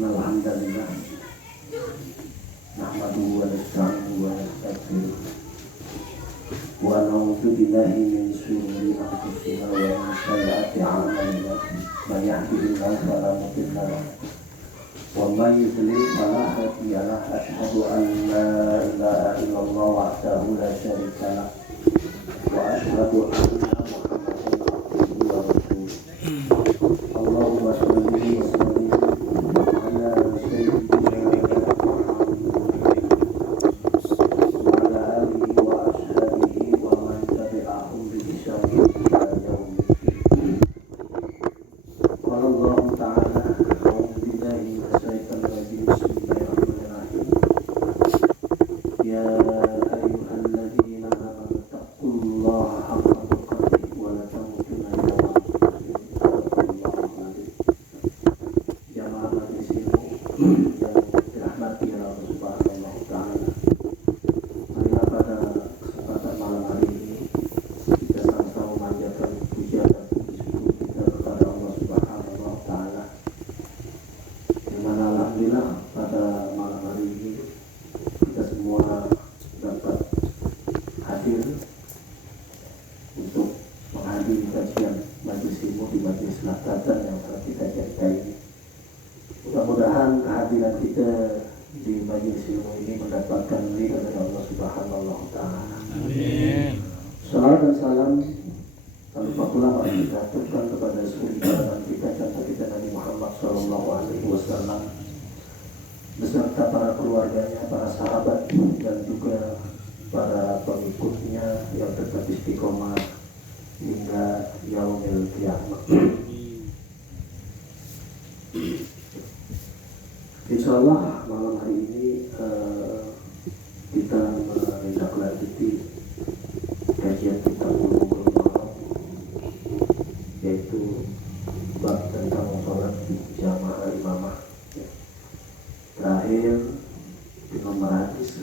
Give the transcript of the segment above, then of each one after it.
Innal hamdalillah nahmaduhu wa nasta'inuhu wa nastaghfiruh wa na'udzu billahi min shururi anfusina wa min sayyiati a'malina may yahdihillahu fala mudilla lahu wa may yudlil fala hadiya lahu asyhadu an la ilaha illallah wahdahu la syarika lahu wa asyhadu anna Muhammadan abduhu wa rasuluh. Allahumma shalli wa sallim ala sayyidina mudah-mudahan kehadiran kita di majelis ilmu ini mendapatkan ridha dari Allah Subhanahu wa taala. Amin. Salam dan salam tanpa pula kita aturkan kepada suri teladan kita contoh kita Nabi Muhammad sallallahu alaihi wasallam beserta para keluarganya, para sahabat dan juga para pengikutnya yang tetap istiqomah hingga yaumil qiyamah. Insyaallah malam hari ini kita menindaklanjuti kajian kita Bulughul Maram, yaitu bab tentang sholat jamaah imamah. Terakhir di nomor hadis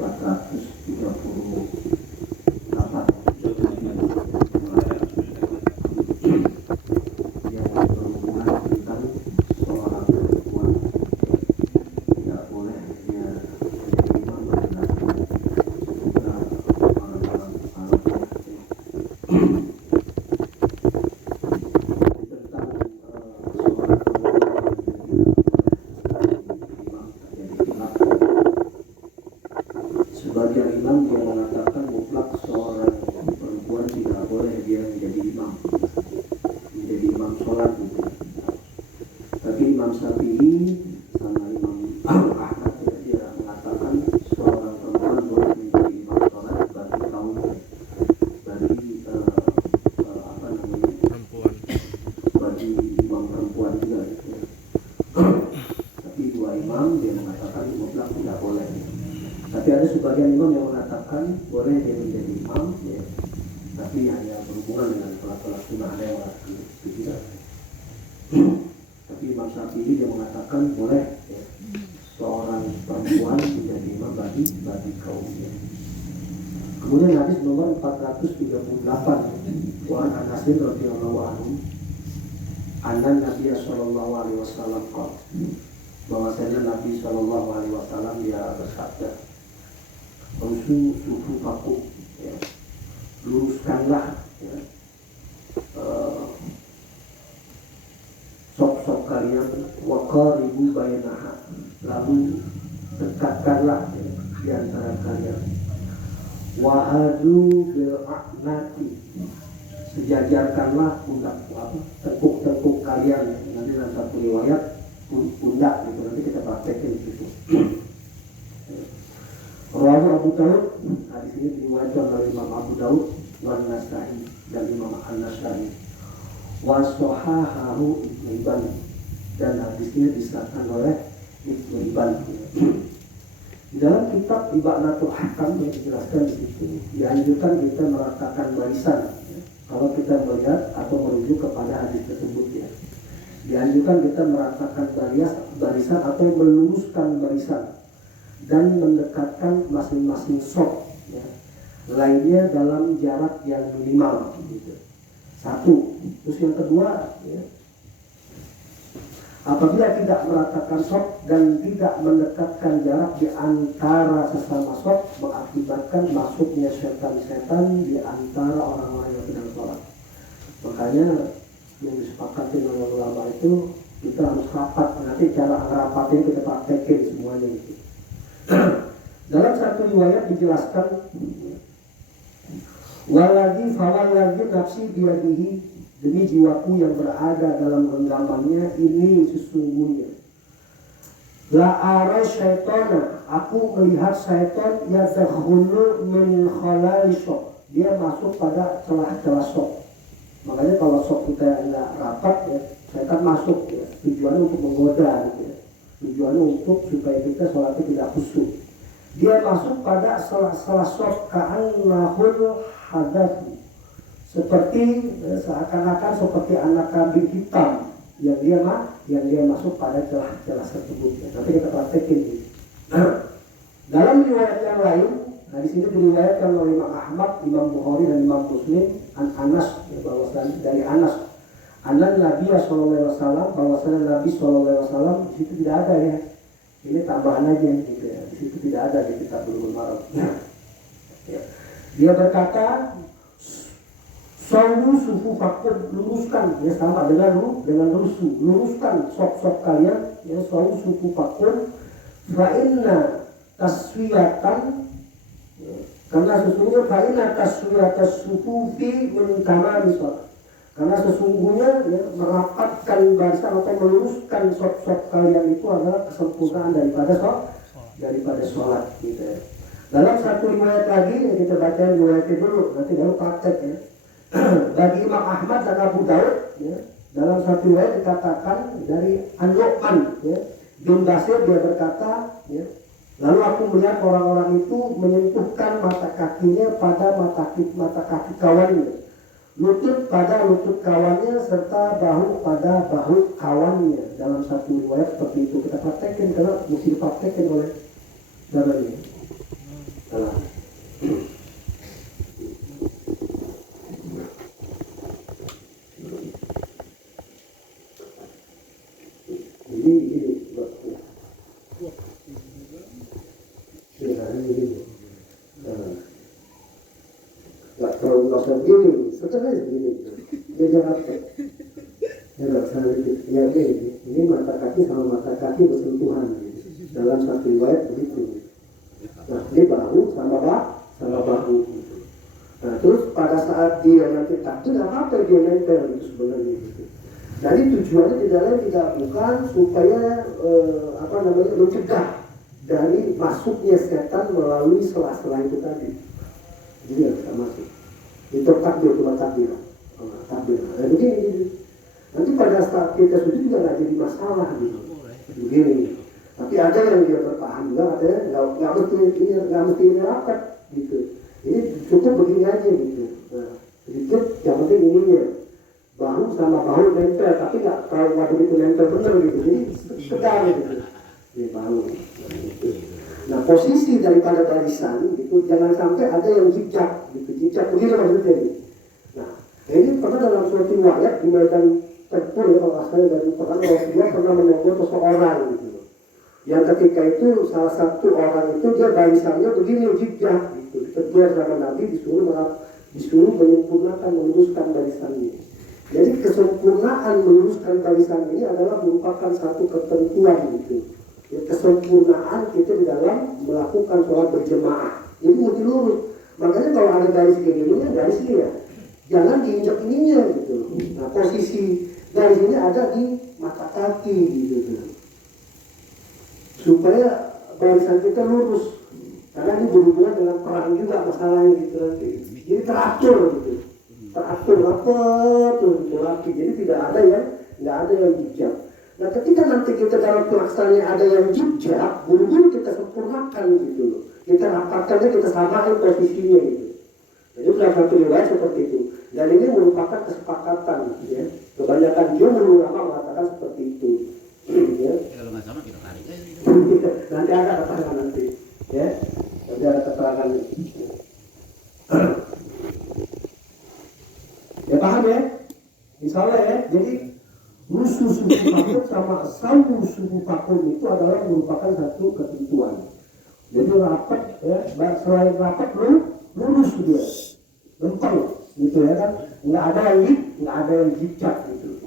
438 yang berhubungan tentang seorang perempuan tidak boleh dia menjadi imam benar semoga orang-orang Arab tentang seorang perempuan sebagian imam dia mengatakan mutlak seorang perempuan tidak boleh dia menjadi imam sholat gitu. Tapi Imam Syafi'i sama Imam Ahmad dia mengatakan seorang perempuan boleh menjadi imam sholat bagi kaum bagi perempuan, bagi imam perempuan juga gitu. Tapi dua imam dia mengatakan mutlak tidak boleh. Tapi ada sebagian imam yang mengatakan boleh dia menjadi imam ya. Tapi hanya berhubungan dengan sholat sunnah, ada yang mengatakan itu tidak. Tapi Imam Syafi'i dia mengatakan boleh ya, seorang perempuan menjadi imam bagi kaumnya. Kemudian hadis nomor 438 wa an Anas radhiyallahu anhu anna Nabi sallallahu alaihi wasallam qala, bahwasanya Nabi sallallahu alaihi wasallam dia bersabda, "Usu sufufakum ya, luruskanlah ya, sok-sok kalian waqaribu bainaha, lalu dekatkanlah ya, di antara kalian wahadu bil a'nati, sejajarkanlah pundak tengkuk kalian. Nanti dalam satu riwayat pundak gitu, nanti kita praktekin itu. Rawahu Abu Daud, hadis ini diriwayatkan oleh Imam Abu Daud wan Nasa'i dan Imam An-Nasa'i. Wa sahahahu Ibnu Hibban, dan hadisnya disahkan oleh Ibnu Hibban. Di dalam kitab Ibanatul Hakam yang dijelaskan di situ dianjurkan kita meratakan barisan ya. Kalau kita melihat atau merujuk kepada hadis tersebut ya, dianjurkan kita meratakan barisan atau meluruskan barisan dan mendekatkan masing-masing saf ya, lainnya dalam jarak yang minimal gitu. Satu. Terus yang kedua ya, Apabila tidak meratakan shaf dan tidak mendekatkan jarak di antara sesama shaf, mengakibatkan masuknya setan-setan di antara orang-orang yang sedang sholat. Makanya yang disepakati oleh ulama itu kita harus rapat. Nanti cara ngerapatin kita praktekin semuanya itu. Dalam satu riwayat dijelaskan, walagi nafsi biyadihi, demi jiwaku yang berada dalam genggamannya, ini sesungguhnya la ara syaitana, aku melihat syaitan yadkhulu min khalal shop, dia masuk pada celah-celah shop. Makanya kalau shop kita nggak rapat ya, syaitan masuk ya, tujuannya untuk menggoda gitu ya. Tujuannya untuk supaya kita sholatnya tidak khusyuk. Dia masuk pada salah shop ka'annahul hadath, seperti seakan-akan seperti anak kambing hitam yang dia masuk pada celah-celah tersebut. Nanti kita praktekin. Dalam riwayat yang lain, nah di sini diriwayatkan oleh Imam Ahmad, Imam Bukhari dan Imam Muslim, Anas, ya, bahwasanya dari Anas, Nabi Sallallahu Alaihi Wasallam, bahwasanya Nabi Sallallahu Alaihi Wasallam di situ tidak ada ya. Ini tambahan aja gitu ya. Di situ tidak ada di kitab Bulughul Maram. Ya. Dia berkata, sawu sufu fakir, luruskan ya, sama dengan rusuh, luruskan sop kalian ya, sawu sufu fakir, fa'inna taswiyatan ya, karena sesungguhnya fa'inna taswiyatan sufufi min tamami sholat, karena sesungguhnya ya, merapatkan barisan atau meluruskan sop kalian itu adalah kesempurnaan daripada sholat gitu ya. Dalam satu riwayat lagi yang kita baca riwayatnya dulu, nanti baru praktek ya. Bagi Imam Ahmad dan Abu Daud ya, dalam satu riwayat dikatakan dari An-Nu'man ya, bin Basir, dia berkata ya, lalu aku melihat orang-orang itu menyentuhkan mata kakinya pada mata kaki kawannya, lutut pada lutut kawannya, serta bahu pada bahu kawannya. Dalam satu riwayat seperti itu. Kita praktekin karena mesti dipraktekin oleh darahnya. Ini mata kaki sama mata kaki bersentuhan dalam satu riwayat begitu. Nah, ini bahu sama bahu. Nah, terus pada saat dia nanti takbir, apa dia nempel itu sebenarnya gitu. Jadi tujuannya tidak bukan supaya mencegah dari masuknya setan melalui sela-sela itu tadi. Jadi yang kita masuk. Itu takbir, cuma takbir. Nah, begini. Nanti pada saat kita sujud juga nggak jadi masalah gitu. Begini. Tapi ada yang dia bertahan juga, katanya nggak mesti ini rapat gitu. Ini cukup begini aja gitu. Nah, sedikit yang penting ininya bahu sama bahu nempel, tapi nggak begitu nempel bener gitu. Jadi sekedar gitu. Ini bahu. Nah, posisi daripada barisan gitu, jangan sampai ada yang jejak gitu. Jejak begini maksudnya gitu. Nah, ini pernah dalam suatu riwayat di medan tempur ya, kalau asalnya dari perang Rasulullah pernah menegur seseorang gitu. Yang ketika itu salah satu orang itu dia barisannya begini jejak gitu. Ditegur sama Nabi, disuruh menyempurnakan, meluruskan barisannya. Jadi kesempurnaan meluruskan barisan ini adalah merupakan satu ketentuan gitu. Ya, kesempurnaan kita di dalam melakukan sholat berjemaah. Jadi mesti lurus. Makanya kalau ada garis kayak gini, garis ini ya, jangan diinjak ininya gitu. Nah, posisi garis ini ada di mata kaki gitu. Supaya barisan kita lurus, karena ini berhubungan dengan perang juga masalahnya gitu nanti. Jadi teratur gitu, teratur tuh rapi. Jadi nggak ada yang jejak. Nah, ketika nanti kita dalam pelaksanaannya ada yang jejak, buru-buru kita sempurnakan gitu loh. Kita rapatkannya, kita samain posisinya gitu. Jadi dalam satu riwayat seperti itu. Dan ini merupakan kesepakatan ya. Kebanyakan jumhur ulama mengatakan seperti itu. Ya. Kalau nggak sama kita tarik. Nanti ada keterangan nanti, ya. Nanti ada keterangan. Ya paham ya? Insya Allah ya. Jadi rusuh sama sawu subuh pakun itu adalah merupakan satu ketentuan. Jadi rapat ya, selain rapat lurus dia, lempeng gitu ya kan, nggak ada yang zigzag gitu.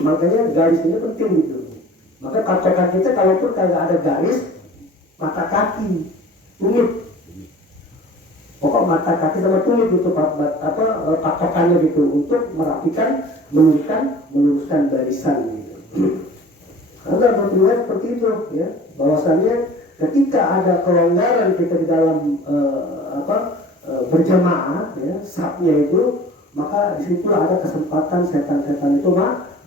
Makanya garis ini penting gitu. Maka patokan kita kalaupun kagak ada garis, mata kaki, tumit. Pokok mata kaki sama tumit itu patokannya gitu untuk merapikan, meluruskan barisan gitu. Karena berpilihan seperti itu ya, bahwasannya ketika ada kelonggaran kita di dalam berjamaah ya, sapnya itu, maka disitulah ada kesempatan setan-setan itu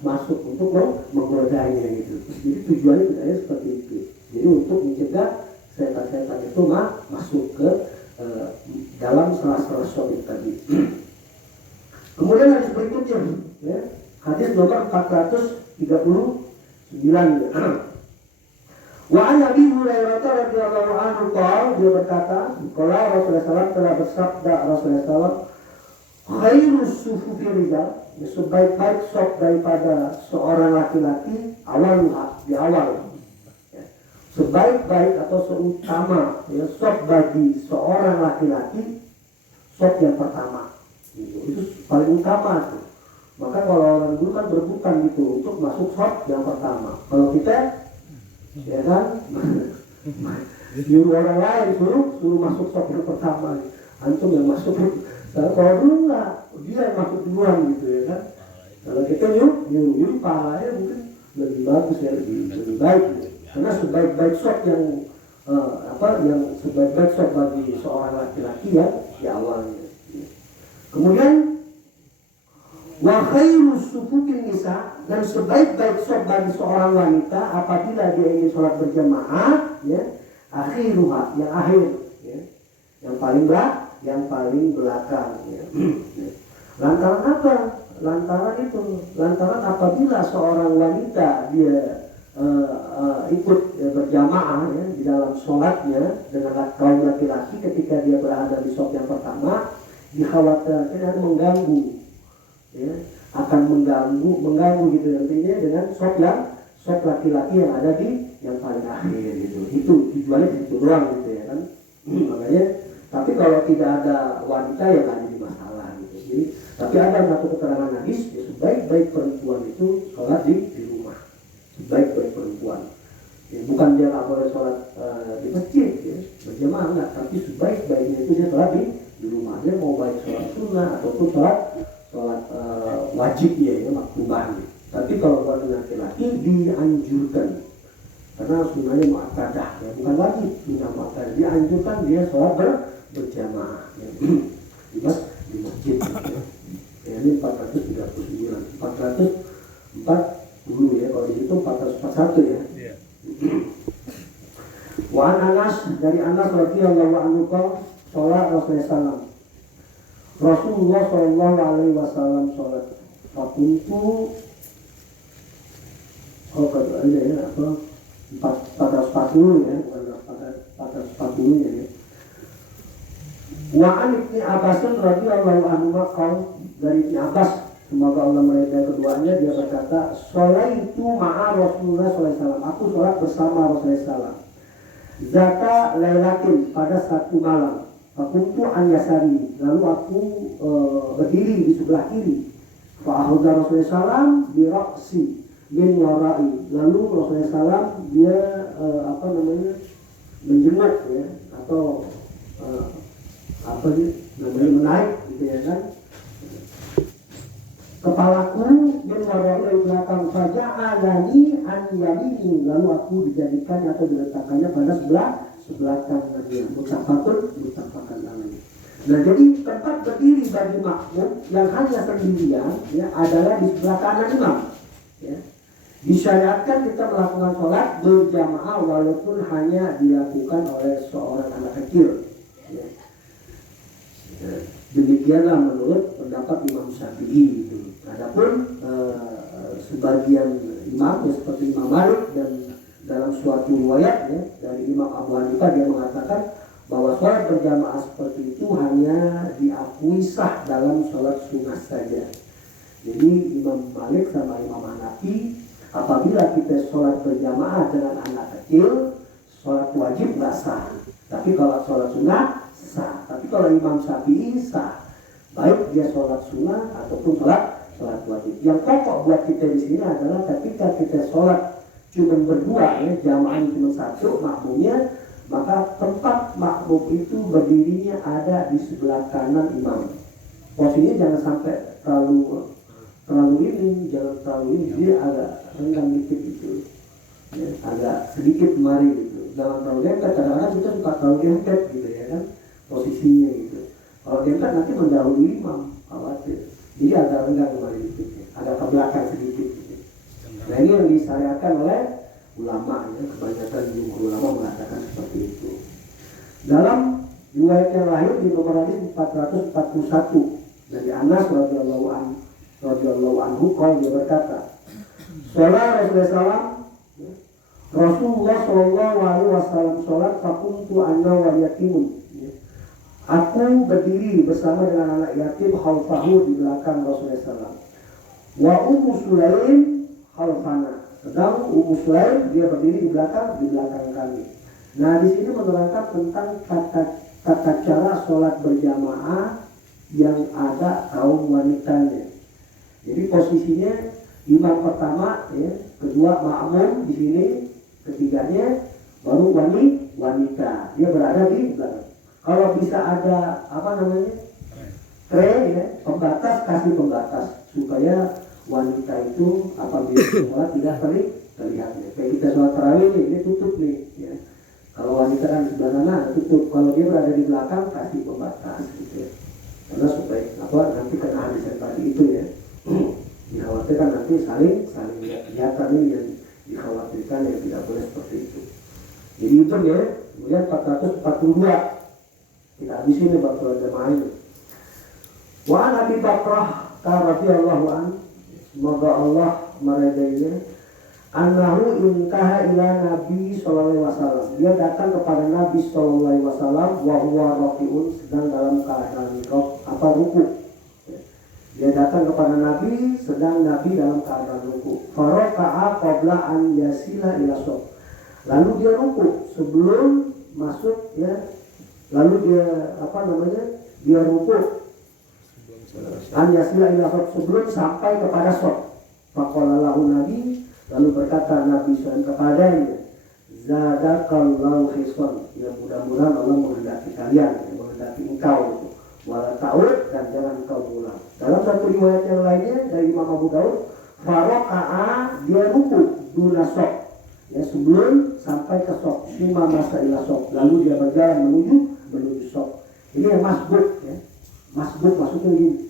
masuk untuk menggodainya gitu. Jadi tujuannya sebenarnya seperti itu. Jadi untuk mencegah setan-setan itu masuk ke dalam sela-sela sholat tadi. Kemudian hadis berikutnya ya, hadis nomor 439 ya. Wa an Abi Hurairah radhiyallahu anhu qala, dia berkata, qala Rasulullah SAW telah bersabda Rasulullah SAW, khairus sufufi rijal, sebaik-baik saf daripada seorang laki-laki di awal. Sebaik-baik atau seutama ya, saf bagi seorang laki-laki, saf yang pertama gitu. Itu paling utama tuh. Maka kalau orang dulu kan berebutan gitu untuk masuk saf yang pertama. Kalau kita ya kan nyuruh orang lain suruh masuk saf yang pertama, antum yang masuk. Kalau dulu lah dia yang masuk duluan gitu ya kan. Kalau kita nyuruh pahalanya mungkin lebih bagus ya, lebih baik gitu. Karena sebaik-baik saf yang sebaik-baik saf bagi seorang laki-laki ya di awalnya. Kemudian wa khairus sufufin nisa, dan sebaik-baik saf bagi seorang wanita apabila dia ingin sholat berjamaah ya, akhiruha, yang akhir ya, yang paling belakang ya. Lantaran apa? Lantaran apabila seorang wanita dia ikut berjamaah ya, di dalam sholatnya dengan kaum laki-laki, ketika dia berada di shaf yang pertama, dikhawatirkan mengganggu ya, akan mengganggu gitu nantinya dengan shaf laki-laki yang ada di yang paling akhir gitu. Itu tujuannya itu doang gitu ya kan. Makanya tapi kalau tidak ada wanita ya nggak jadi masalah gitu. Jadi tapi ada satu keterangan hadis ya, sebaik-baik perempuan itu sholat di rumah. Sebaik-baik perempuan ya, bukan dia nggak boleh sholat di masjid ya, berjamaah enggak, tapi sebaik-baiknya itu dia sholat di rumah. Dia mau baik sholat sunnah ataupun sholat wajib ya maktubah. Tapi kalau buat laki-laki dianjurkan, karena sunnahnya muakkadah ya, bukan wajib, sunnah muakkadah, dianjurkan dia sholat berjamaah ya, di masjid ya. Ini 439 440 ya, kalau di situ 441 ya. Wa an Anas, dari Anas radhiyallahu anhu sholat Rasulullah sallallahu alaihi wasallam sholat fakuntu ada ya apa 440 ya, bukan 440 ya. Wa an Ibnu Abbas radhiyallahu anhu dari Ibnu Abbas, semoga Allah meridai keduanya, dia berkata, sholaitu ma'a Rasulullah sallallahu alaihi wasallam, aku sholat bersama Rasulullah sallallahu, zata lailatin, pada satu malam, fakuntu an yasari, lalu aku berdiri di sebelah kiri, fa akhadha Rasulullah sallallahu bi ra'si min warai, lalu Rasulullah sallallahu dia menjenguk ya, atau menaik gitu ya kan, kepalaku min warai dari belakang, faja'alani an yamini, lalu aku dijadikan atau diletakkannya pada sebelah kanannya, mutafakkan alaihi. Nah, jadi tempat berdiri bagi makmum yang hanya sendirian ya adalah di sebelah kanan imam ya. Disyariatkan kita melakukan sholat berjamaah walaupun hanya dilakukan oleh seorang anak kecil ya. Demikianlah menurut pendapat Imam Syafi'i itu. Adapun sebagian imam ya, seperti Imam Malik, dan dalam suatu riwayat ya, dari Imam Abu Hanifah, dia mengatakan bahwa sholat berjamaah seperti itu hanya diakui sah dalam sholat sunnah saja. Jadi Imam Malik sama Imam Hanafi Apabila kita sholat berjamaah dengan anak kecil, sholat wajib nggak sah. Tapi kalau sholat sunnah sah. Tapi kalau Imam Syafi'i sah, baik dia sholat sunnah ataupun sholat wajib. Yang pokok buat kita di sini adalah ketika kita sholat cuma berdua, ya, jamaahnya cuma satu, makmumnya, maka tempat makmum itu berdirinya ada di sebelah kanan imam. Posisinya jangan sampai terlalu ini, dia agak renggang dikit gitu, ya, agak sedikit kemari gitu. Jangan terlalu dempet, kadang-kadang kita suka terlalu dempet gitu ya kan, posisinya gitu. Kalau dempet nanti mendahului imam, khawatir. Jadi agak renggang kemari dikit, ya, agak ke belakang sedikit gitu. Nah ini yang disyariatkan oleh ulama, ya, kebanyakan jumhur ulama mengatakan seperti itu. Dalam riwayat yang lain di nomor hadis 441 dari Anas radhiyallahu anhu dia berkata, Rasulullah sallallahu alaihi wasallam sholat fakuntu anna wal yatimun. Aku berdiri bersama dengan anak yatim khalfahu di belakang Rasulullah SAW. Wa Ummu Sulaim khalfana. Sedang Ummu Sulaim dia berdiri di belakang kami. Nah di sini menerangkan tentang tata cara sholat berjamaah yang ada kaum wanitanya. Jadi posisinya imam pertama, ya, kedua makmum di sini, ketiganya baru wanita. Dia berada di belakang. Kalau bisa ada tray, ya, pembatas, kasih pembatas supaya wanita itu apabila sholat tidak terlihat. Ya. Kayak kita sholat tarawih ini tutup nih. Ya. Kalau wanita kan di sebelah sana tutup. Kalau dia berada di belakang kasih pembatas gitu ya. Karena supaya nanti kena hadis yang tadi itu ya. Dikhawatirkan nanti saling kelihatan ini yang dikhawatirkan yang tidak boleh seperti itu. Jadi itu ya. Kemudian 442 kita habis ini bab sholat jamaah ini. Wa Nabi Bakrah radhiyallahu anhu, semoga Allah meridainya, annahu intaha ila Nabi sallallahu alaihi wasallam. Dia datang kepada Nabi sallallahu alaihi wasallam wa huwa rafi'un, sedang dalam keadaan ruku. Dia datang kepada Nabi sedang Nabi dalam keadaan ruku. Faraka'a qabla an yasila ila shaf. Lalu dia ruku sebelum masuk, ya. Lalu dia dia ruku an yasila ila shaf, sebelum sampai kepada shaf. Faqala lahu Nabi, lalu berkata Nabi SAW kepadanya, zadakallahu khiswan, ya mudah-mudahan Allah menghendaki kalian, menghendaki engkau, wala ta'ud, dan jangan engkau ulang. Dalam satu riwayat yang lainnya dari Imam Abu Daud, faraka'a, dia ruku duna shaf, ya, sebelum sampai ke shaf, lima masa ila shaf, lalu dia berjalan menuju shaf. Ini yang masbuk, ya. Masbuk maksudnya begini.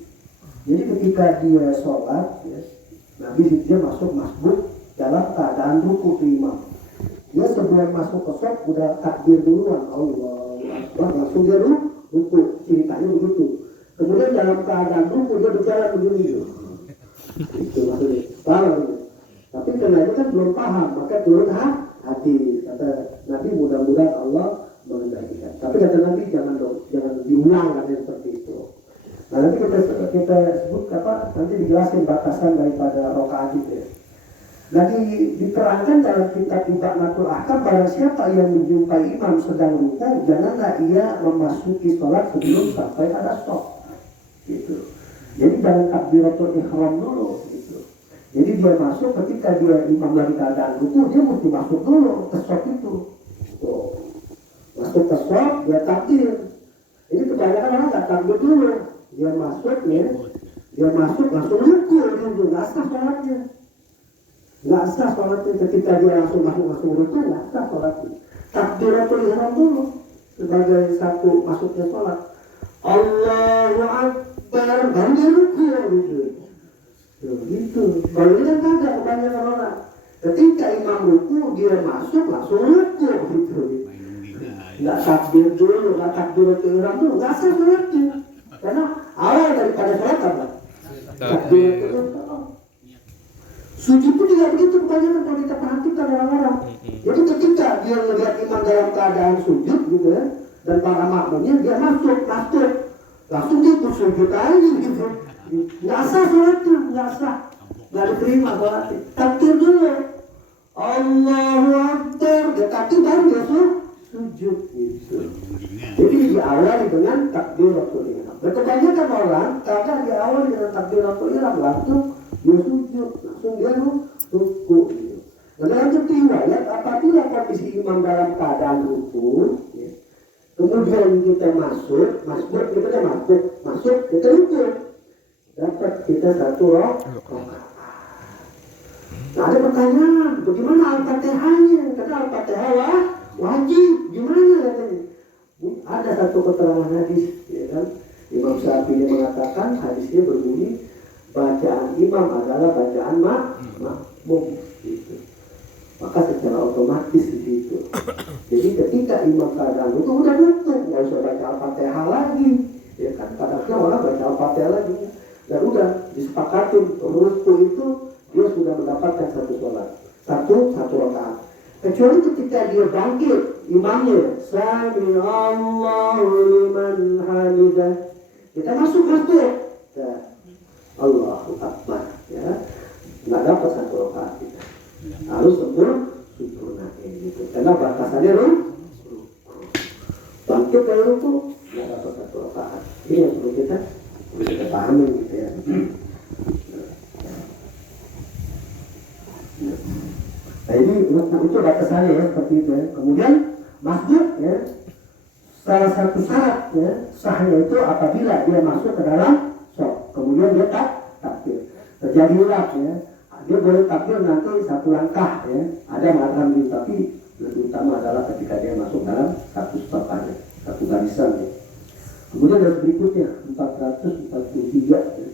Jadi ketika dia sholat, ya, Nabi dia masuk masbuk dalam keadaan ruku imam. Dia sebelum masuk ke shaf udah takbir duluan, Allahu Akbar, langsung dia ruku. Ceritanya begitu. Kemudian dalam keadaan ruku dia berjalan begini. Itu maksudnya. Paham? Tapi karena itu kan belum paham, maka turun hati. Kata Nabi, mudah-mudahan Allah menghendaki. Tapi kata Nabi jangan diulang kan seperti itu. Nah nanti kita sebut nanti dijelasin batasan daripada rakaat itu ya. Nah diterangkan dalam kitab Ibanatul Ahkam, barang siapa yang menjumpai imam sedang ruku, janganlah ia memasuki sholat sebelum sampai pada shaf. Gitu. Jadi dalam takbiratul ihram dulu. Gitu. Jadi dia masuk ketika dia imam dari keadaan ruku, dia mesti masuk dulu ke shaf itu. Tuh. Masuk ke shaf, dia takbir. Jadi kebanyakan orang nggak takbir dulu. Dia masuk langsung ruku, nggak sah sholatnya. Nggak sah sholatnya ketika dia langsung ruku, nggak sah sholatnya. Takbiratul ihram dulu sebagai satu masuknya sholat. Allahu Akbar, baru dia ruku gitu. Gitu. Kalau ini kan kagak kebanyakan orang. Ketika imam ruku, dia masuk langsung ruku gitu. Nggak takbir dulu, nggak takbiratul ihram dulu, nggak sah sholatnya. Karena awal daripada sholat apa? Takbiratul ihram. Sujud pun tidak begitu kebanyakan kalau kita perhatikan orang-orang. Jadi ketika dia melihat imam dalam keadaan sujud gitu ya, dan para makmumnya, dia masuk, langsung dia ikut sujud aja gitu. Nggak sah sholatnya, nggak sah. nggak diterima sholatnya. Takbir dulu, Allahu Akbar, dia takbir baru dia sujud gitu. Jadi diawali dengan takbiratul ihram. Kebanyakan orang kadang diawali dengan takbiratul ihram langsung dia sujud, langsung dia ruku gitu. Nah, dalam riwayat apabila kondisi imam dalam keadaan ruku, ya, kemudian kita masuk kita ruku, dapat kita satu rakaat. Nah, ada pertanyaan, bagaimana Al-Fatihahnya? Karena Al-Fatihah wajib, gimana katanya? Ada satu keterangan hadis, ya kan? Imam Syafi'i mengatakan hadisnya berbunyi bacaan imam adalah bacaan makmum, gitu. Maka secara otomatis di situ. Jadi ketika imam keadaan itu udah nutup, nggak usah baca Al-Fatihah lagi, ya kan? Kadang-kadang orang baca Al-Fatihah lagi, dan udah disepakati ruku itu dia sudah mendapatkan satu sholat, satu rakaat. Kecuali ketika dia bangkit, imamnya Sami Allahu liman hamidah, kita masuk, ya, Allahu Akbar, ya, nggak dapat satu rakaat kita. Harus sempurna gitu. Karena batasannya ruku. Bangkit dari ruku nggak dapat satu rakaat. Ini yang perlu kita pahami gitu ya. Nah ini ruku itu batasannya ya seperti itu ya. Kemudian masjid ya, salah satu syarat ya sahnya itu apabila dia masuk ke dalam shop, kemudian dia takbir. Terjadi ulap ya. Dia boleh takbir nanti satu langkah ya. Ada yang mengatakan begitu, tapi lebih utama adalah ketika dia masuk dalam satu stopannya, satu barisan ya. Kemudian dari berikutnya 443 ya.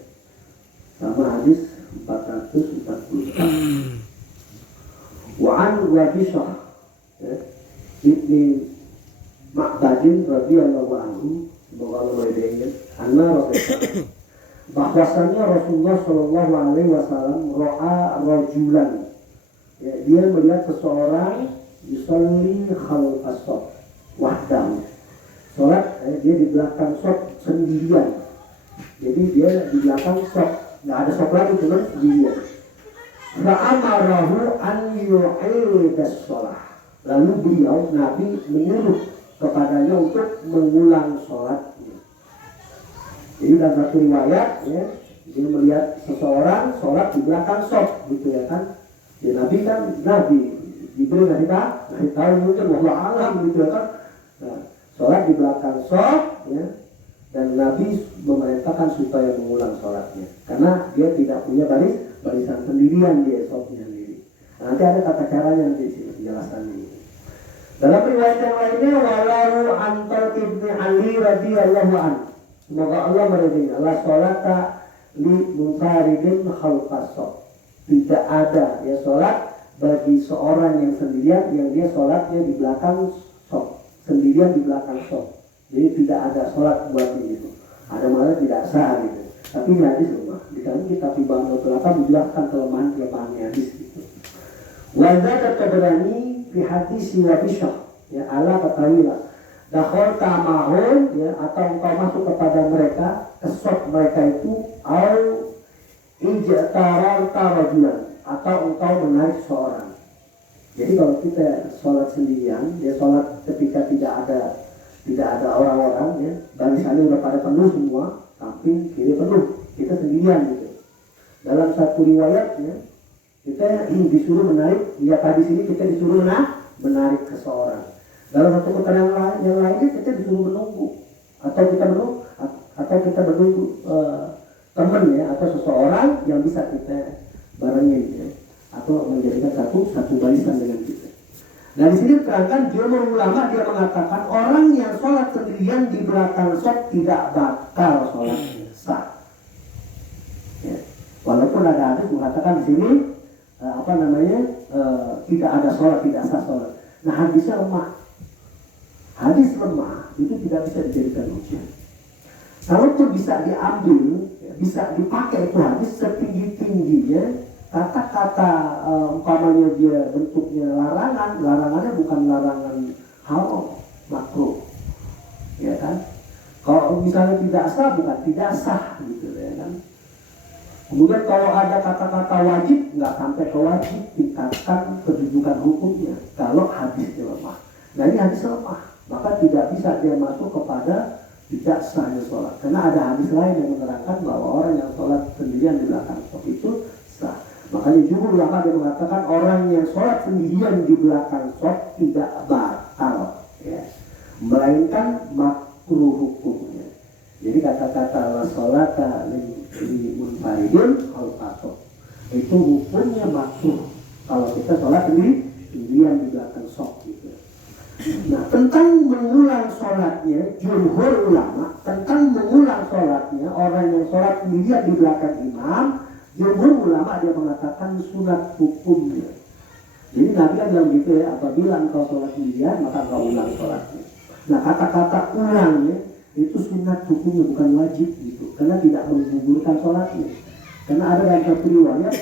Sama hadis 444. Wa'an Wabishah ya, Ibni Ma'badin radhiyallahu anhu, semoga Allah meridainya, anna Rasulullah, bahwasannya Rasulullah Shallallahu Alaihi Wasallam ro'a rajulan, ya, dia melihat seseorang yusalli khalfas shaf wahdahu, sholat dia di belakang shaf sendirian. Jadi dia di belakang shaf, nggak ada shaf lagi, cuma sendirian. Fa'amarahu an yu'idas sholah, lalu beliau Nabi menyuruh kepadanya untuk mengulang sholatnya. Jadi dalam satu riwayat ya, dia melihat seseorang sholat di belakang shaf gitu ya kan. Ya, Nabi kan Jibril ngasih tahu mungkin wallahu alam gitu ya kan. Nah, sholat di belakang shaf ya, dan Nabi memerintahkan supaya mengulang sholatnya karena dia tidak punya barisan sendirian dia shafnya sendiri. Nah, nanti ada tata caranya di sini penjelasan ini. Dalam riwayat yang lainnya walau antal ibni Ali radhiyallahu anhu, semoga Allah meridai, Allah sholata li munfaridin khalfas shaf. Tidak ada ya sholat bagi seorang yang sendirian yang dia sholatnya di belakang shaf, sendirian di belakang shaf. Jadi tidak ada sholat buat itu. Ada malah tidak sah gitu. Tapi ini hadis lemah. Di dalam kitab Ibnu Qudamah menjelaskan kelemahan hadis itu. Wazat Tabrani fi hadis Wabishah ya ala katawilah. Dakhol tamahun ya, atau engkau masuk kepada mereka, kesok mereka itu au ijtarar tarajulan, atau engkau menarik seorang. Jadi kalau kita sholat sendirian, ya sholat ketika tidak ada orang-orang ya, barisannya udah pada penuh semua, samping kiri penuh, kita sendirian gitu. Dalam satu riwayat ya, kita disuruh menarik, lihat hadis ini kita disuruh menarik seseorang. Dalam satu keterangan yang lainnya kita disuruh menunggu, atau kita menunggu teman ya, atau seseorang yang bisa kita barengin ya, atau menjadikan satu barisan dengan kita. Nah di sini diterangkan jumhur ulama dia mengatakan orang yang sholat sendirian di belakang shaf tidak bakal sholatnya sah. Ya. Walaupun ada hadis mengatakan di sini tidak ada sholat, tidak sah sholat. Nah hadisnya lemah. Hadis lemah itu tidak bisa dijadikan hujah. Kalaupun bisa diambil, bisa dipakai itu hadis setinggi-tingginya, kata-kata umpamanya dia bentuknya larangannya bukan larangan haram, makruh, ya kan? Kalau misalnya tidak sah, bukan tidak sah gitu ya kan? Kemudian kalau ada kata-kata wajib, nggak sampai ke wajib, tingkatkan kedudukan hukumnya kalau hadisnya lemah. Nah ini hadis lemah, maka tidak bisa dia masuk kepada tidak sahnya sholat. Karena ada hadis lain yang menerangkan bahwa orang yang sholat sendirian di belakang sholat itu sah. Makanya jumhur ulama dia mengatakan orang yang sholat sendirian di belakang sholat tidak batal, ya, melainkan makruh hukumnya. Jadi kata-kata la sholata li munfaridin al-fato itu hukumnya makruh kalau kita sholat sendirian di belakang sholat gitu. Nah tentang mengulang sholatnya, jumhur ulama tentang mengulang sholatnya orang yang sholat sendirian di belakang imam, jumhur ulama dia mengatakan sunat hukumnya. Jadi Nabi kan bilang gitu ya, apabila engkau sholat sendirian maka engkau ulang sholatnya. Nah kata-kata ulangnya itu sunat hukumnya, bukan wajib gitu, karena tidak menggugurkan sholatnya. Karena ada dalam satu riwayat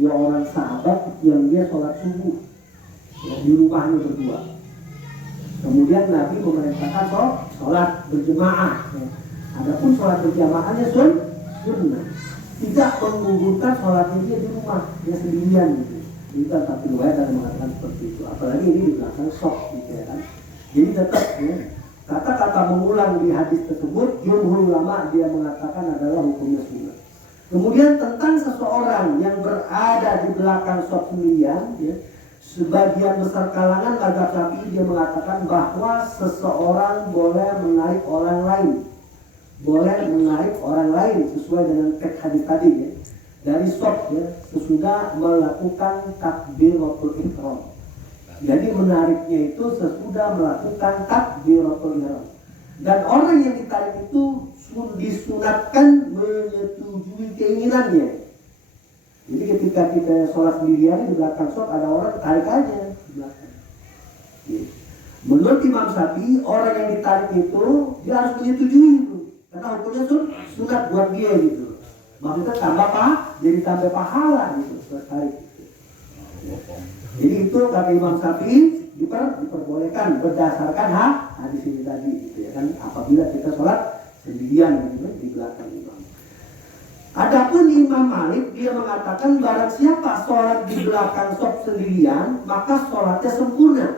dua orang sahabat yang dia sholat subuh ya, di rumahnya berdua. Kemudian Nabi memerintahkan sholat berjemaah. Ya. Adapun sholat berjamaahnya sunnah, tidak menggugurkan sholatnya dia di rumah, dia sendirian gitu. Itu kan satu riwayat yang mengatakan seperti itu. Apalagi ini di belakang sok gitu ya kan. Jadi tetap ya, kata-kata mengulang di hadis tersebut, jumhur ulama dia mengatakan adalah hukumnya sunnah. Kemudian tentang seseorang yang berada di belakang sholat sendirian, ya, sebagian besar kalangan mazhab Syafi'i dia mengatakan bahwa seseorang boleh menarik orang lain sesuai dengan teks hadis tadi ya, dari sholat ya, sesudah melakukan takbiratul ihram. Jadi menariknya itu sesudah melakukan takbiratul ihram. Dan orang yang ditarik itu disunatkan menyetujui keinginannya. Jadi ketika kita sholat sendirian di belakang sholat ada orang tarik aja di belakang. Menurut Imam Syafi'i orang yang ditarik itu dia harus menyetujui itu, karena hukumnya sunat buat dia gitu. Maksudnya jadi tambah pahala gitu tertarik. Jadi itu kata Imam Syafi'i diperbolehkan berdasarkan hadis ini tadi gitu ya kan, apabila kita sholat sendirian gitu, di belakang imam. Adapun Imam Malik dia mengatakan barang siapa sholat di belakang sholat sendirian maka sholatnya sempurna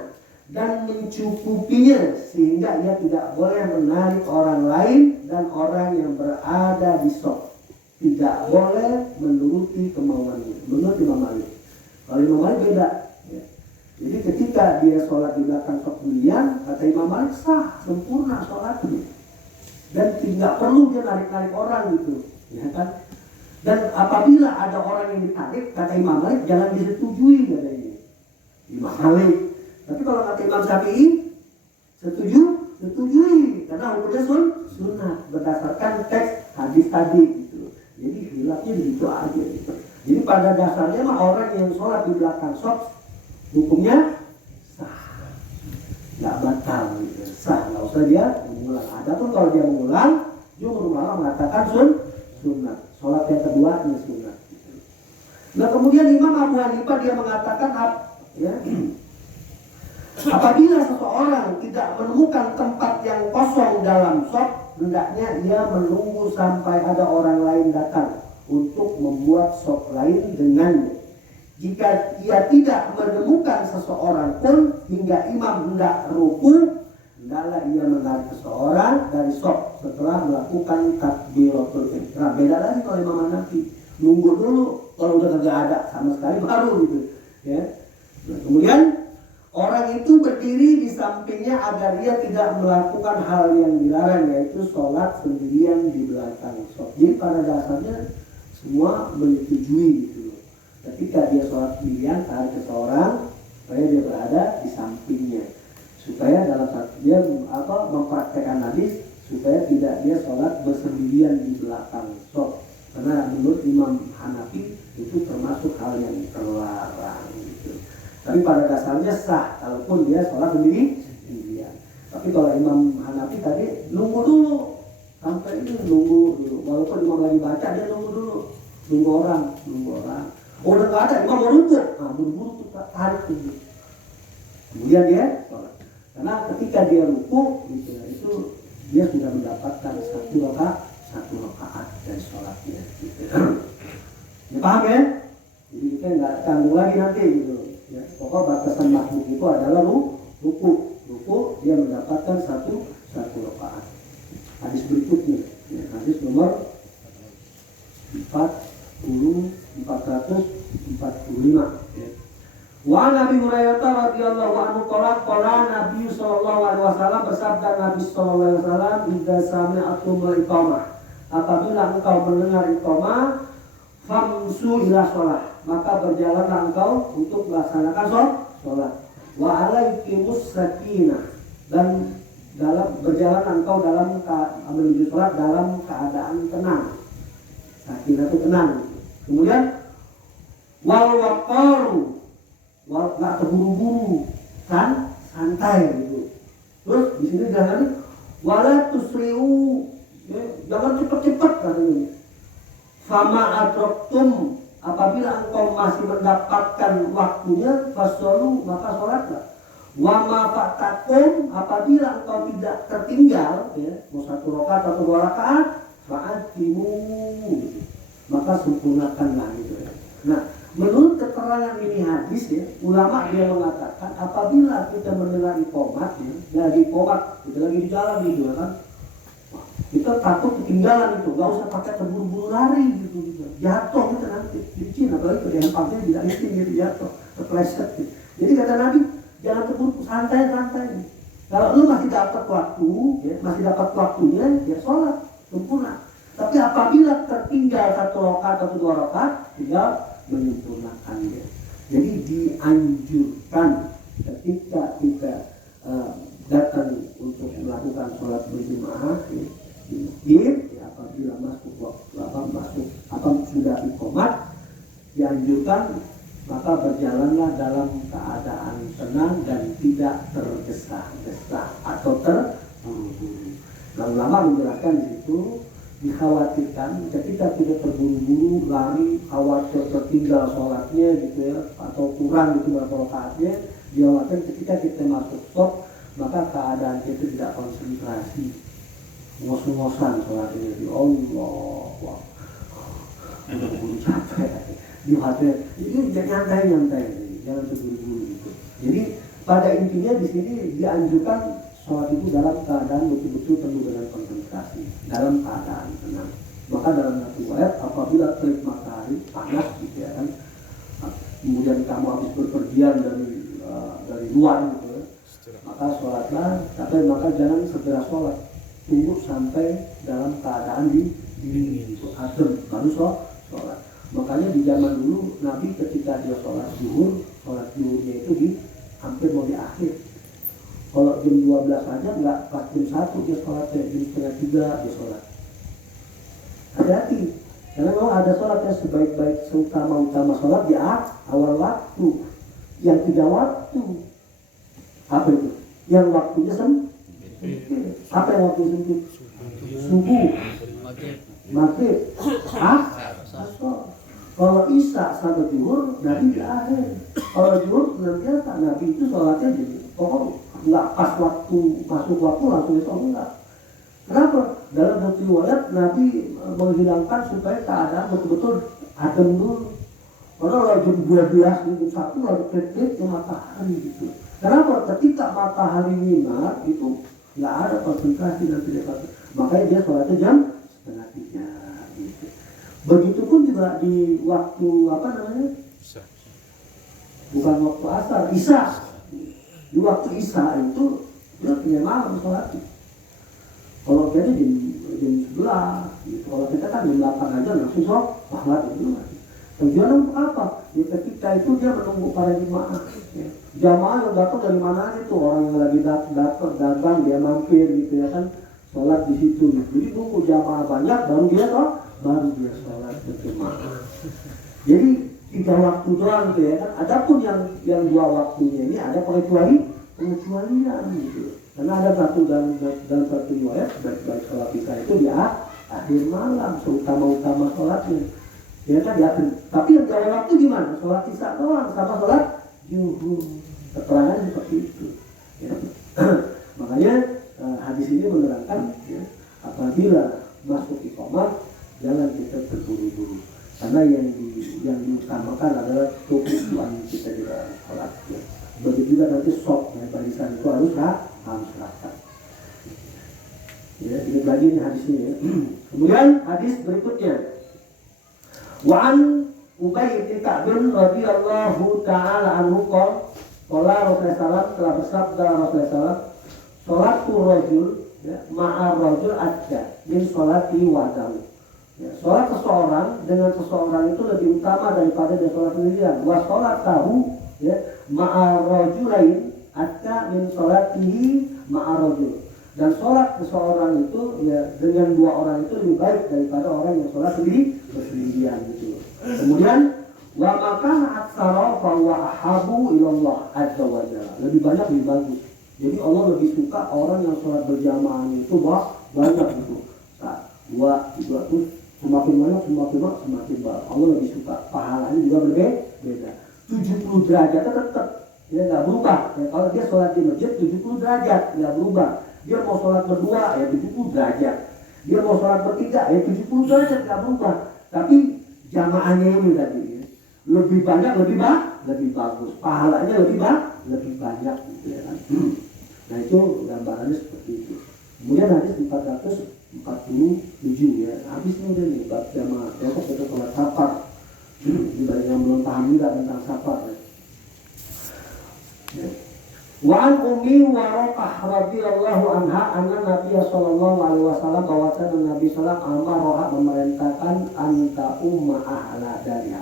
dan mencukupinya, sehingga ia tidak boleh menarik orang lain dan orang yang berada di sholat tidak boleh menuruti kemauannya. Menurut Imam Malik. Kalau Imam Malik beda ya. Jadi ketika dia sholat di belakang sholat sendirian, kata Imam Malik sah, sempurna sholatnya. Dan tidak perlu dia narik-narik orang gitu, ya kan? Dan apabila ada orang yang ditarik, kata Imam Malik jangan disetujui katanya. Imam Malik. Tapi kalau kata Imam Syafi'i, setujui, karena hukumnya sunnah berdasarkan teks hadis tadi gitu. Jadi hilafnya begitu aja gitu. Jadi pada dasarnya mah orang yang sholat di belakang sholat hukumnya sah, nggak batal gitu. Sah, nggak usah dia mengulang. Adapun kalau dia mengulang, jumhur ulama mengatakan sunnah. Sholat yang kedua ini sunnah. Nah kemudian Imam Abu Hanifah dia mengatakan ya, apabila seseorang tidak menemukan tempat yang kosong dalam sholat, hendaknya ia menunggu sampai ada orang lain datang untuk membuat sholat lain dengannya. Jika ia tidak menemukan seseorang pun hingga imam hendak ruku, hendaklah ia menarik seseorang dari sholat setelah melakukan takbiratul ihram. Beda lagi kalau Imam Hanafi, nunggu dulu kalau udah kagak ada sama sekali baru gitu ya. Nah, kemudian orang itu berdiri di sampingnya agar ia tidak melakukan hal yang dilarang, yaitu sholat sendirian di belakang sholat. Jadi pada dasarnya semua menyetujui gitu. Ketika dia sholat sendirian, tarik seseorang supaya dia berada di sampingnya, supaya dalam satu dia mempraktekkan hadis supaya tidak dia sholat bersendirian di belakang sholat. Karena menurut Imam Hanafi itu termasuk hal yang terlarang gitu. Tapi pada dasarnya sah kalaupun dia sholat sendirian. Tapi kalau Imam Hanafi tadi nunggu dulu sampai ini, nunggu dulu. Walaupun Imam lagi baca dia nunggu dulu, nunggu orang. Udah nggak ada, Imam mau ruku, nah buru-buru tarik gitu. Kemudian dia sholat. Karena ketika dia ruku gitu, itu dia sudah mendapatkan 1 rakaat dan sholatnya gitu. Ya, paham ya? Jadi kita nggak tanggung lagi nanti gitu ya. Pokok batasan makmum itu adalah ruku dia mendapatkan satu rakaat. Hadis berikutnya ya, hadis nomor 445 ya. Wa Nabi Hurairah radhiyallahu anhu qala Nabi sallallahu alaihi wasallam, bersabda Nabi sallallahu alaihi wasallam, "Idza sami'tum al-iqamah." Apabila engkau mendengar iqamah, famsu ila shalah, maka berjalanlah engkau untuk melaksanakan sholat. Wa alaikimus sakinah, dan berjalan engkau dalam menuju sholat dalam keadaan tenang. Sakinah itu tenang. Kemudian wal waqaru, nggak terburu-buru, kan santai gitu. Terus di sini jangan wala tusriu, jangan cepat-cepat katanya. Fama adraktum, apabila engkau masih mendapatkan waktunya, fasolu, maka sholatlah. Wa ma fatakum, apabila engkau tidak tertinggal ya, mau 1 rakaat atau 2 rakaat, fa'atimu, maka sempurnakanlah gitu ya. Nah, menurut keterangan ini hadis ya, ulama dia mengatakan apabila kita mendengar iqamat ya, lagi iqamat, kita lagi di jalan gitu kan, kita takut ketinggalan itu, nggak usah pakai terburu-buru lari gitu, jatuh gitu nanti licin, apalagi yang pakai tidak licin gitu, jatuh terpleset gitu. Jadi kata Nabi, jangan terburu, santai. Kalau lu masih dapat waktu ya, masih dapat waktunya ya sholat sempurna. Tapi apabila tertinggal 1 rakaat atau 2 rakaat, tinggal menyempurnakannya. Jadi dianjurkan ketika kita datang untuk melakukan sholat berjamaah ya, di masjid ya, apabila masuk sudah iqamat, dianjurkan maka berjalanlah dalam keadaan tenang dan tidak tergesa-gesa atau terburu-buru. Nah, ulama menjelaskan di situ, dikhawatirkan ketika tidak terburu-buru lari, khawatir tertinggal sholatnya gitu ya, atau kurang gitu berapa rakaatnya, dikhawatir ketika kita masuk shop maka keadaan kita tidak konsentrasi, ngos-ngosan sholatnya di Allah, wah, buru-buru capek, dikhawatir ini nyantai, jangan terburu-buru gitu. Jadi pada intinya di sini dianjurkan sholat itu dalam keadaan betul-betul penuh dengan konsentrasi, dalam keadaan tenang. Maka dalam satu ayat, apabila terik matahari panas gitu ya kan, kemudian kamu habis berpergian dari luar gitu ya, maka sholatlah, tapi maka jangan segera sholat, tunggu sampai dalam keadaan dingin itu adem baru sholat. Makanya di zaman dulu Nabi ketika dia sholat zuhurnya itu hampir mau di akhir. Kalau jam 12 aja enggak, pas jam 1 dia sholatnya, jam setengah 3 dia sholat. Hati-hati, karena memang ada sholat yang sebaik-baik seutama sholat di awal waktu, yang 3 waktu. Apa itu? Yang waktunya sempit. Apa yang waktu sempit? Subuh, maghrib, asar. Kalau isya sama zuhur, Nabi di akhir. Kalau zuhur senantiasa, Nabi itu sholatnya jadi pokok nggak pas waktu, masuk waktu langsung sholat, enggak. Kenapa? Dalam satu riwayat Nabi menghilangkan supaya keadaan betul-betul adem dulu. Karena kalau jam 12, jam 1 lalu klik ke matahari gitu. Kenapa? Ketika matahari nyinar itu nggak ada konsentrasi nanti dia. Makanya dia sholatnya jam setengah 3 gitu. Begitupun juga di waktu bukan waktu asar, isya. Di waktu isya itu dia punya malam sholatnya. Kalau kita jam 11 gitu. Kalau kita kan jam 8 aja langsung sholat itu. Tujuan untuk apa? Ya ketika itu dia menunggu para jemaah ya. Jamaah yang datang dari mana itu, orang yang lagi datang dia mampir gitu ya kan, sholat di situ gitu. Jadi nunggu jamaah banyak baru dia sholat berjemaah. Jadi 3 waktu doang gitu ya kan. Adapun yang 2 waktunya ini ada pengecualian gitu. Karena ada satu dan satu riwayat baik sholat isya itu di akhir malam, seutama sholatnya. Ya kan di akhir. Tapi yang 2 waktu gimana? Sholat isya doang sama sholat zuhur. Keterangan seperti itu. Ya. Makanya hadis ini menerangkan ya, apabila masuk iqamah karena yang diutamakan adalah kekhusyuan kita di dalam sholat ya. Begitu juga nanti sholat ya, barisan itu harus rata ya. Ini lagi nih hadisnya ya. Kemudian hadis berikutnya, wa an Ubay bin Ka'b radhiyallahu ta'ala anhu qala Rasulullah telah bersabda Rasulullah, sholatu rajul ya, ma'a rajul adda min sholati wadahu. Ya, sholat seseorang dengan seseorang itu lebih utama daripada dia sholat sendirian. Wa sholatahu ya ma'a rajulain adda min sholatihi ma'a rajul. Dan sholat seseorang itu ya dengan dua orang itu lebih baik daripada orang yang sholat sendirian gitu. Kemudian wa makana aksara fa huwa ahabu ilallah azza wa jalla. Lebih banyak lebih bagus. Jadi Allah lebih suka orang yang sholat berjamaah itu banyak gitu. Dua itu semakin banyak semakin banyak. Allah lebih suka. Pahalanya juga berbeda. 70 derajat tetap ya nggak berubah. Ya, kalau dia sholat di masjid 70 derajat nggak berubah. Dia mau sholat berdua ya 70 derajat. Dia mau sholat bertiga ya 70 derajat nggak berubah. Tapi jamaahnya ini tadi ya, lebih banyak lebih bagus. Pahalanya lebih banyak gitu ya kan. Nah itu gambarannya seperti itu. Kemudian hadis 447 ya. Habisnya udah nih bab jamaah. Besok kita sholat safar. Bagi yang belum paham juga tentang safar ya. Wa an Ummi Waraqah radhiyallahu anha anna Nabi sallallahu alaihi wasallam bahwasanya Nabi sallallahu alaihi wasallam memerintahkan anta umma ahla dariha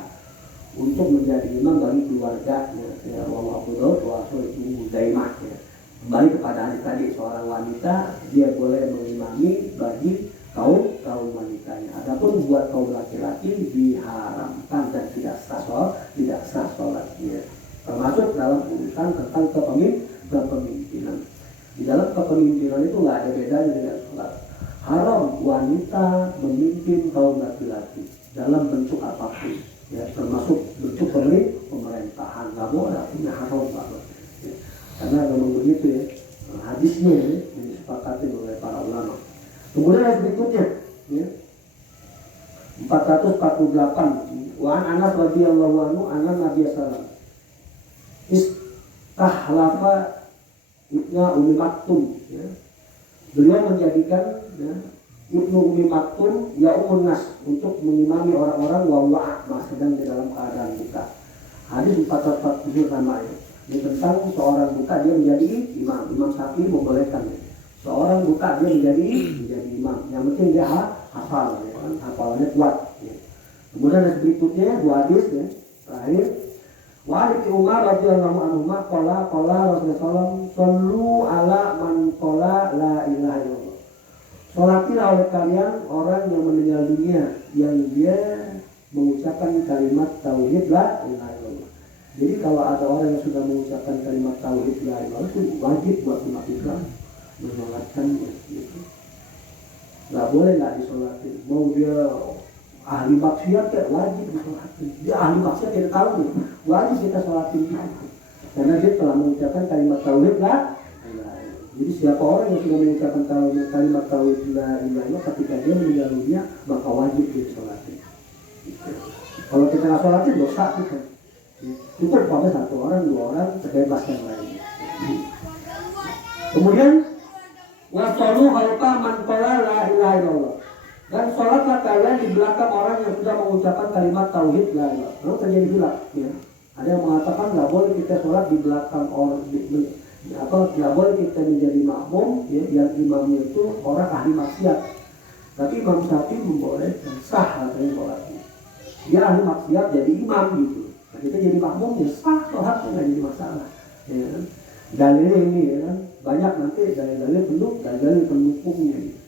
untuk menjadi imam bagi keluarganya ya wa Abu Daud wa Ibnu Huzaimah ya. Kembali kepada hadis tadi, seorang wanita dia boleh mengimami bagi kaum wanitanya. Adapun buat kaum laki-laki diharamkan dan tidak sah sholatnya. Termasuk dalam urusan tentang kepemimpinan. Di dalam kepemimpinan itu nggak ada bedanya dengan sholat. Haram wanita memimpin kaum laki-laki dalam bentuk apapun, ya, termasuk bentuk pemerintahan. Nggak boleh, ini haram banget. Ya. Karena memang begitu ya, hadisnya ya, yang disepakati oleh para ulama. Kemudian yang berikutnya, ya, 448. Wa an Anas radhiyallahu anhu anna Nabi sallallahu istahlafa Ibnu Ummi Maktum ya. Beliau menjadikan ya, Ibnu Ummi Maktum yaumun nas untuk mengimami orang-orang wa sedang di dalam keadaan buta. Hadis 447 sama ya. Ini tentang seorang buta dia menjadi imam Syafi'i membolehkan ya. Seorang buta dia menjadi imam. Yang penting dia hafal ya, kan? Hafalannya kuat ya. Kemudian yang berikutnya dua hadis ya. Terakhir wa ali Umar radhiyallahu anhu qala Rasulullah sallu ala man qala la ilaha illallah. Salatilah oleh kalian orang yang meninggal dunia yang dia mengucapkan kalimat tauhid la ilaha illallah. Jadi kalau ada orang yang sudah mengucapkan kalimat tauhid la ilaha illallah itu wajib buat umat Islam menyolatkannya gitu. Nggak boleh nggak disolatin. Mau dia ahli maksiat ya wajib disolatin. Dia ahli maksiat kita tahu nih, wajib kita sholatin dia. Karena dia telah mengucapkan kalimat tauhid la ilaha illallah. Jadi siapa orang yang sudah mengucapkan kalimat tauhid la ilaha illallah ketika dia meninggal dunia maka wajib dia sholatin. Gitu. Kalau kita nggak sholatin dosa kita. Cukup pada satu orang, dua orang, terbebas yang lainnya. Kemudian wasolu halqa man qala la ilaha illallah. Dan sholatlah kalian di belakang orang yang sudah mengucapkan kalimat tauhid la ilaha illallah. Lalu terjadi hilaf ya. Ada yang mengatakan nggak boleh kita sholat di belakang orang nggak boleh kita menjadi makmum ya, yang imamnya itu orang ahli maksiat. Tapi Imam Syafi'i membolehkan, sah katanya sholatnya. Dia ahli maksiat jadi imam gitu. Nah, kita jadi makmum ya sah sholatnya nggak jadi masalah. Ya. Dalilnya ini ya kan banyak nanti dalil-dalil pendukungnya. Gitu.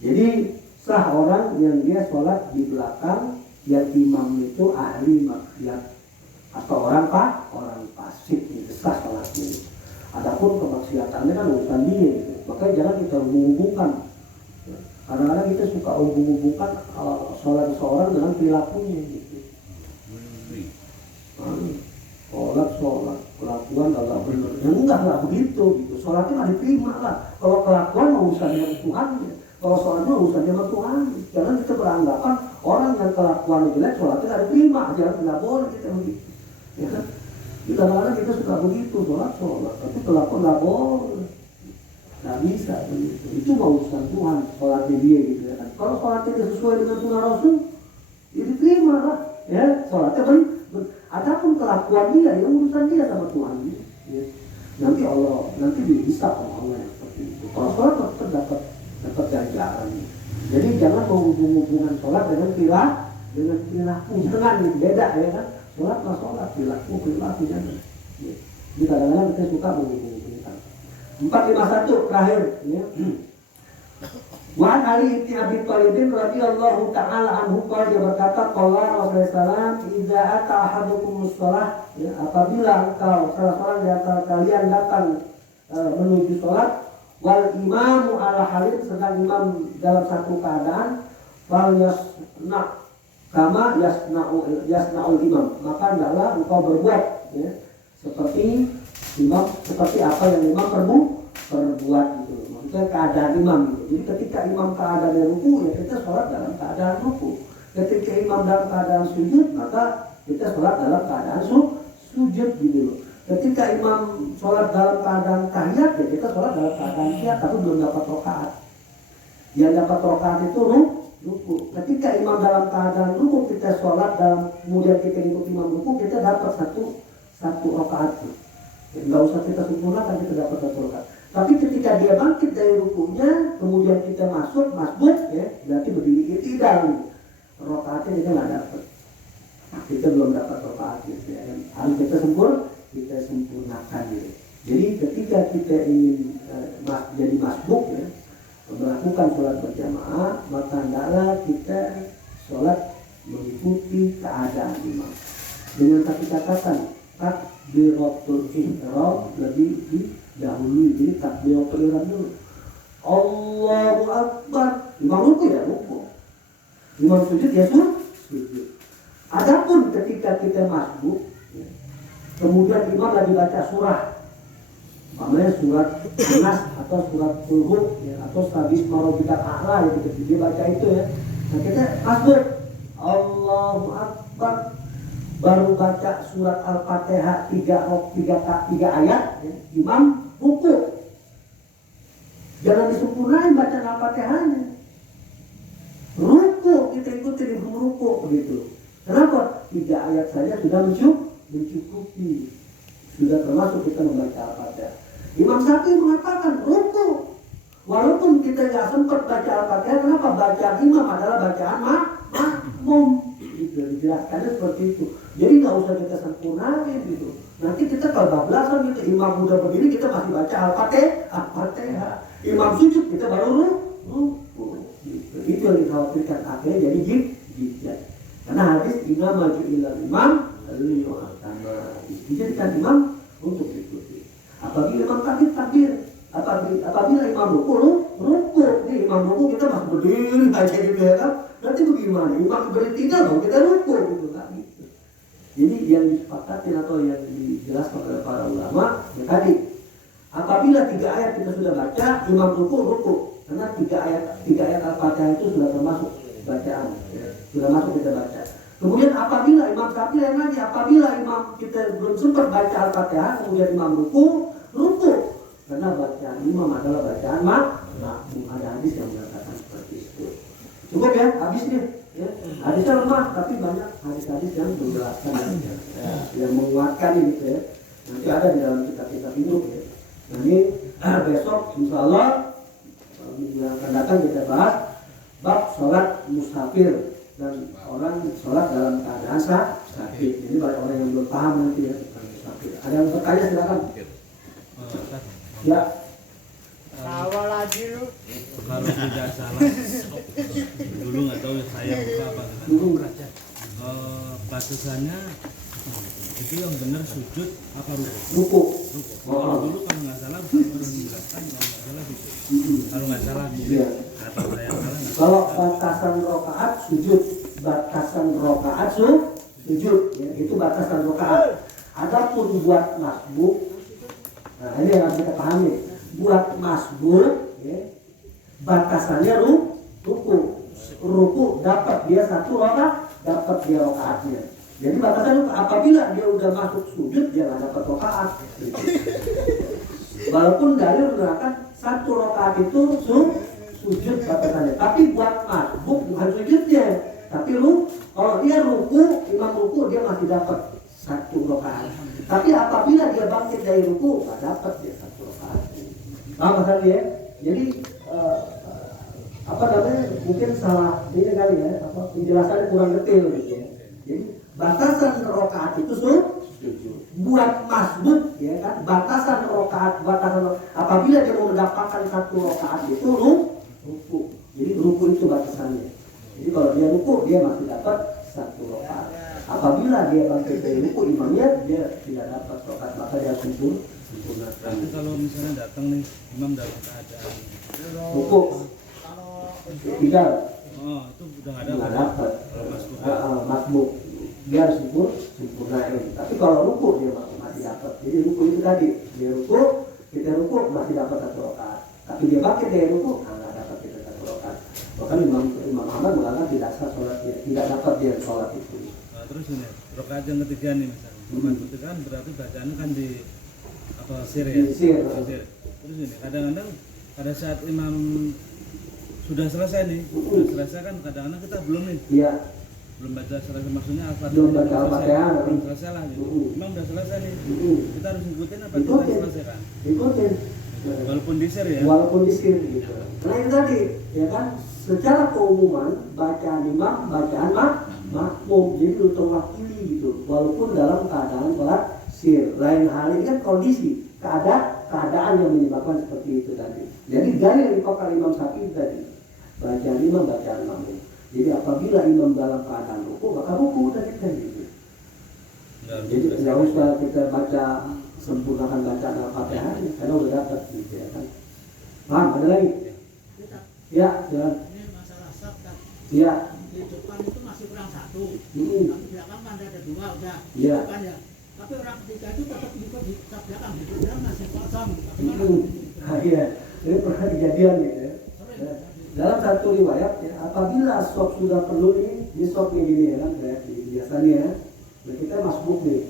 Jadi sah orang yang dia sholat di belakang yang imam itu ahli maksiat atau orang fasik gitu, sah sholatnya. Adapun kemaksiatannya kan urusan dia gitu. Makanya jangan kita hubung-hubungkan. Kadang-kadang kita suka hubung-hubungkan sholat seseorang dengan perilakunya gitu. Sholat kelakuan agak benar. Ya enggak lah begitu gitu. Sholatnya nggak diterima lah. Kalau kelakuan urusannya Tuhan ya. Kalau sholatnya urusannya Tuhan. Jangan kita beranggapan Orang yang kelakuan jelek sholatnya nggak diterima, jangan nggak boleh kita begitu. Ya kan? Kadang-kadang kita suka begitu sholat, tapi kelakuan nggak boleh, nggak bisa begitu. Itu mau urusan Tuhan, sholatnya dia gitu ya kan. Kalau sholatnya dia sesuai dengan sunnah Rasul, ya diterima lah. Ya sholatnya adapun kelakuan dia, ya urusan dia sama Tuhan dia. Ya. Nanti dihisab sama Allah yang seperti itu. Kalau sholat tetap dapat ganjaran. Jadi jangan menghubung-hubungan sholat dengan perilaku, jangan gitu, beda ya kan. Sholat lah sholat, perilaku jangan. Ya. Jadi kadang-kadang kita suka menghubung-hubungkan. 451 terakhir. Ya. Wa Ali ibn Abi Thalib radhiyallahu taala anhu qala, dia berkata qala Rasulullah sallallahu idza ata ahadukum shalah, ya, apabila engkau salah seorang di antara kalian datang menuju salat wal imamu ala halin, sedang imam dalam satu keadaan, fal yasna kama yasnaul imam, maka hendaklah engkau berbuat ya, seperti apa yang imam perbuat gitu. Maksudnya keadaan imam gitu. Jadi ketika imam keadaan ruku, ya kita sholat dalam keadaan ruku. Ketika imam dalam keadaan sujud, maka kita sholat dalam keadaan sujud gitu loh. Ketika imam sholat dalam keadaan tahiyat, ya kita sholat dalam keadaan tahiyat, tapi belum dapat rakaat. Yang dapat rakaat itu ruku. Ketika imam dalam keadaan ruku, kita sholat dalam, kemudian kita ikut imam ruku, kita dapat satu rakaat. Nggak usah kita sempurnakan, kita dapat satu rakaat. Tapi ketika dia bangkit dari rukunya, kemudian kita masbuk, ya, berarti berdiri tidak. Rakaatnya kita nggak dapat. Kita belum dapat rakaat gitu ya. Harus kita sempurnakan gitu. Jadi ketika kita ingin jadi masbuk ya, melakukan sholat berjamaah, maka hendaklah kita sholat mengikuti keadaan imam. Dengan satu catatan, takbiratul ihram lebih dahulu, jadi takbiratul ihram dulu. Allahu Akbar. Imam ruku ya ruku. Imam sujud ya sujud. Adapun ketika kita masbuk, ya, kemudian imam lagi baca surah, namanya surat Nas atau surat Qul, ya, atau Sabis Marobikal A'la, ya, dia baca itu ya. Nah kita masbuk, Allahu Akbar, baru baca surat Al-Fatihah 3 ayat, ya, imam ruku. Jangan disempurnain bacaan Al-Fatihahnya. Ruku, kita ikuti di ruku begitu. Kenapa? 3 ayat saja sudah mencukupi. Sudah termasuk kita membaca Al-Fatihah. Imam Syafi'i mengatakan ruku. Walaupun kita nggak sempat baca Al-Fatihah, kenapa? Bacaan imam adalah bacaan makmum. Itu dijelaskannya seperti itu. Jadi nggak usah kita sempurnain gitu. Nanti kita kalau bablasan gitu, imam udah berdiri kita masih baca Al-Fatihah. Imam sujud kita baru ruku. Gitu. Itu yang dikhawatirkan akhirnya jadi jihad. Karena hadis imam maju ilal imam liyu'atama, dijadikan imam untuk diikuti. Apabila imam takbir, apabila imam ruku, nih imam ruku kita masih berdiri aja gitu ya kan. Nanti bagaimana? Imam berdiri tidak dong, kita ruku gitu kan gitu. Jadi yang disepakati atau yang dijelaskan oleh para ulama ya tadi, apabila 3 ayat kita sudah baca, imam ruku. Karena 3 ayat Al-Fatihah itu sudah termasuk bacaan, ya, sudah masuk kita baca. Kemudian apabila imam Syafi'i yang lagi, apabila imam kita belum sempat baca Al-Fatihah, kemudian imam ruku. Karena bacaan imam adalah bacaan makmum. Ada hadis yang mengatakan seperti itu. Cukup ya, habis nih. Ya. Hadisnya lemah, tapi banyak hadis-hadis yang menjelaskan, yang menguatkan ini ya. Nanti ada di dalam kitab-kitab hidup ya. Nanti besok insya Allah yang akan datang kita bahas bab sholat musafir dan orang sholat dalam keadaan sakit. Jadi banyak orang yang belum paham nanti ya tentang musafir. Ada yang bertanya silakan. Ya. Awal lagi lu. Kalau tidak salah, dulu nggak tahu saya buka apa. Batasannya itu yang benar sujud apa ruku? Kalau dulu kalau nggak salah baru menjelaskan kalau nggak salah sujud. Kalau nggak salah atau saya salah. Kalau batasan rakaat sujud, sujud, ya, itu batasan rakaat. Adapun buat masbuk, nah ini yang harus kita pahami. Buat masbuk, ya, batasannya ruku. ruku dapat dia 1 rakaat, dapat dia rakaatnya. Jadi batasan apabila dia udah masuk sujud dia nggak dapat rakaat. Walaupun dalil menerangkan 1 rakaat itu sujud batasannya. Tapi buat masbuk bukan sujudnya. Tapi kalau dia ruku, imam ruku dia masih dapat 1 rakaat. Tapi apabila dia bangkit dari ruku nggak dapat dia 1 rakaat. Paham maksudnya ya? Jadi mungkin salah ini kali ya, penjelasannya kurang detail gitu ya. Jadi batasan rakaat itu buat masbuk ya kan, batasan apabila dia mau mendapatkan 1 rakaat itu ruku. Jadi ruku itu batasannya. Jadi kalau dia ruku dia masih dapat 1 rakaat. Apabila dia bangkit dari ruku imamnya dia tidak dapat rakaat, maka dia sempurna. Tapi kalau misalnya datang nih imam dalam keadaan ruku tinggal itu udah nggak dapat masbuk. Dia harus sempurnain. Tapi kalau ruku dia masih dapat. Jadi ruku itu tadi dia ruku, kita ruku masih dapat 1 rakaat. Tapi dia bangkit dari ruku nggak dapat kita 1 rakaat. Bahkan Imam Ahmad mengatakan tidak sah sholatnya, tidak dapat dia sholat itu. Terus ini rakaat yang ketiga nih misalnya, rakaat ketiga kan berarti bacaan kan di sir ya. Sir. Terus ini kadang-kadang pada saat imam sudah selesai nih, kan kadang-kadang kita belum nih. Iya. Belum baca selesai, maksudnya belum baca Al-Fatihah, belum selesai lah gitu. Imam udah selesai nih. Kita harus ngikutin apa kita selesai kan? Ikutin. Walaupun di share ya. Walaupun di share gitu. Karena itu tadi ya kan secara keumuman bacaan imam, bacaan makmum jadi untuk wakili gitu. Walaupun dalam keadaan sholat sir. Lain hal ini kan kondisi, keadaan yang menyebabkan seperti itu tadi. Jadi gaya yang dipakai Imam Syafi'i tadi. Bacaan imam, bacaan makmum. Jadi apabila imam dalam keadaan ruku, maka ruku udah kita gitu. Jadi nggak usah kita baca sempurnakan bacaan Al-Fatihah karena udah dapat gitu ya kan. Paham? Ada lagi? Ya, jalan. Ini masalah sabda. Ya. Di depan itu masih kurang 1. Tapi belakang kan ada 2 udah. Ya. Depan ya. Tapi orang ketiga itu tetap ikut di belakang itu dia masih kosong. Iya. Ini pernah kejadian gitu ya. Dalam satu riwayat ya, apabila sop sudah penuh ini sop nih gini ya kan, kayak biasanya ya. Nah, kita masbuk nih.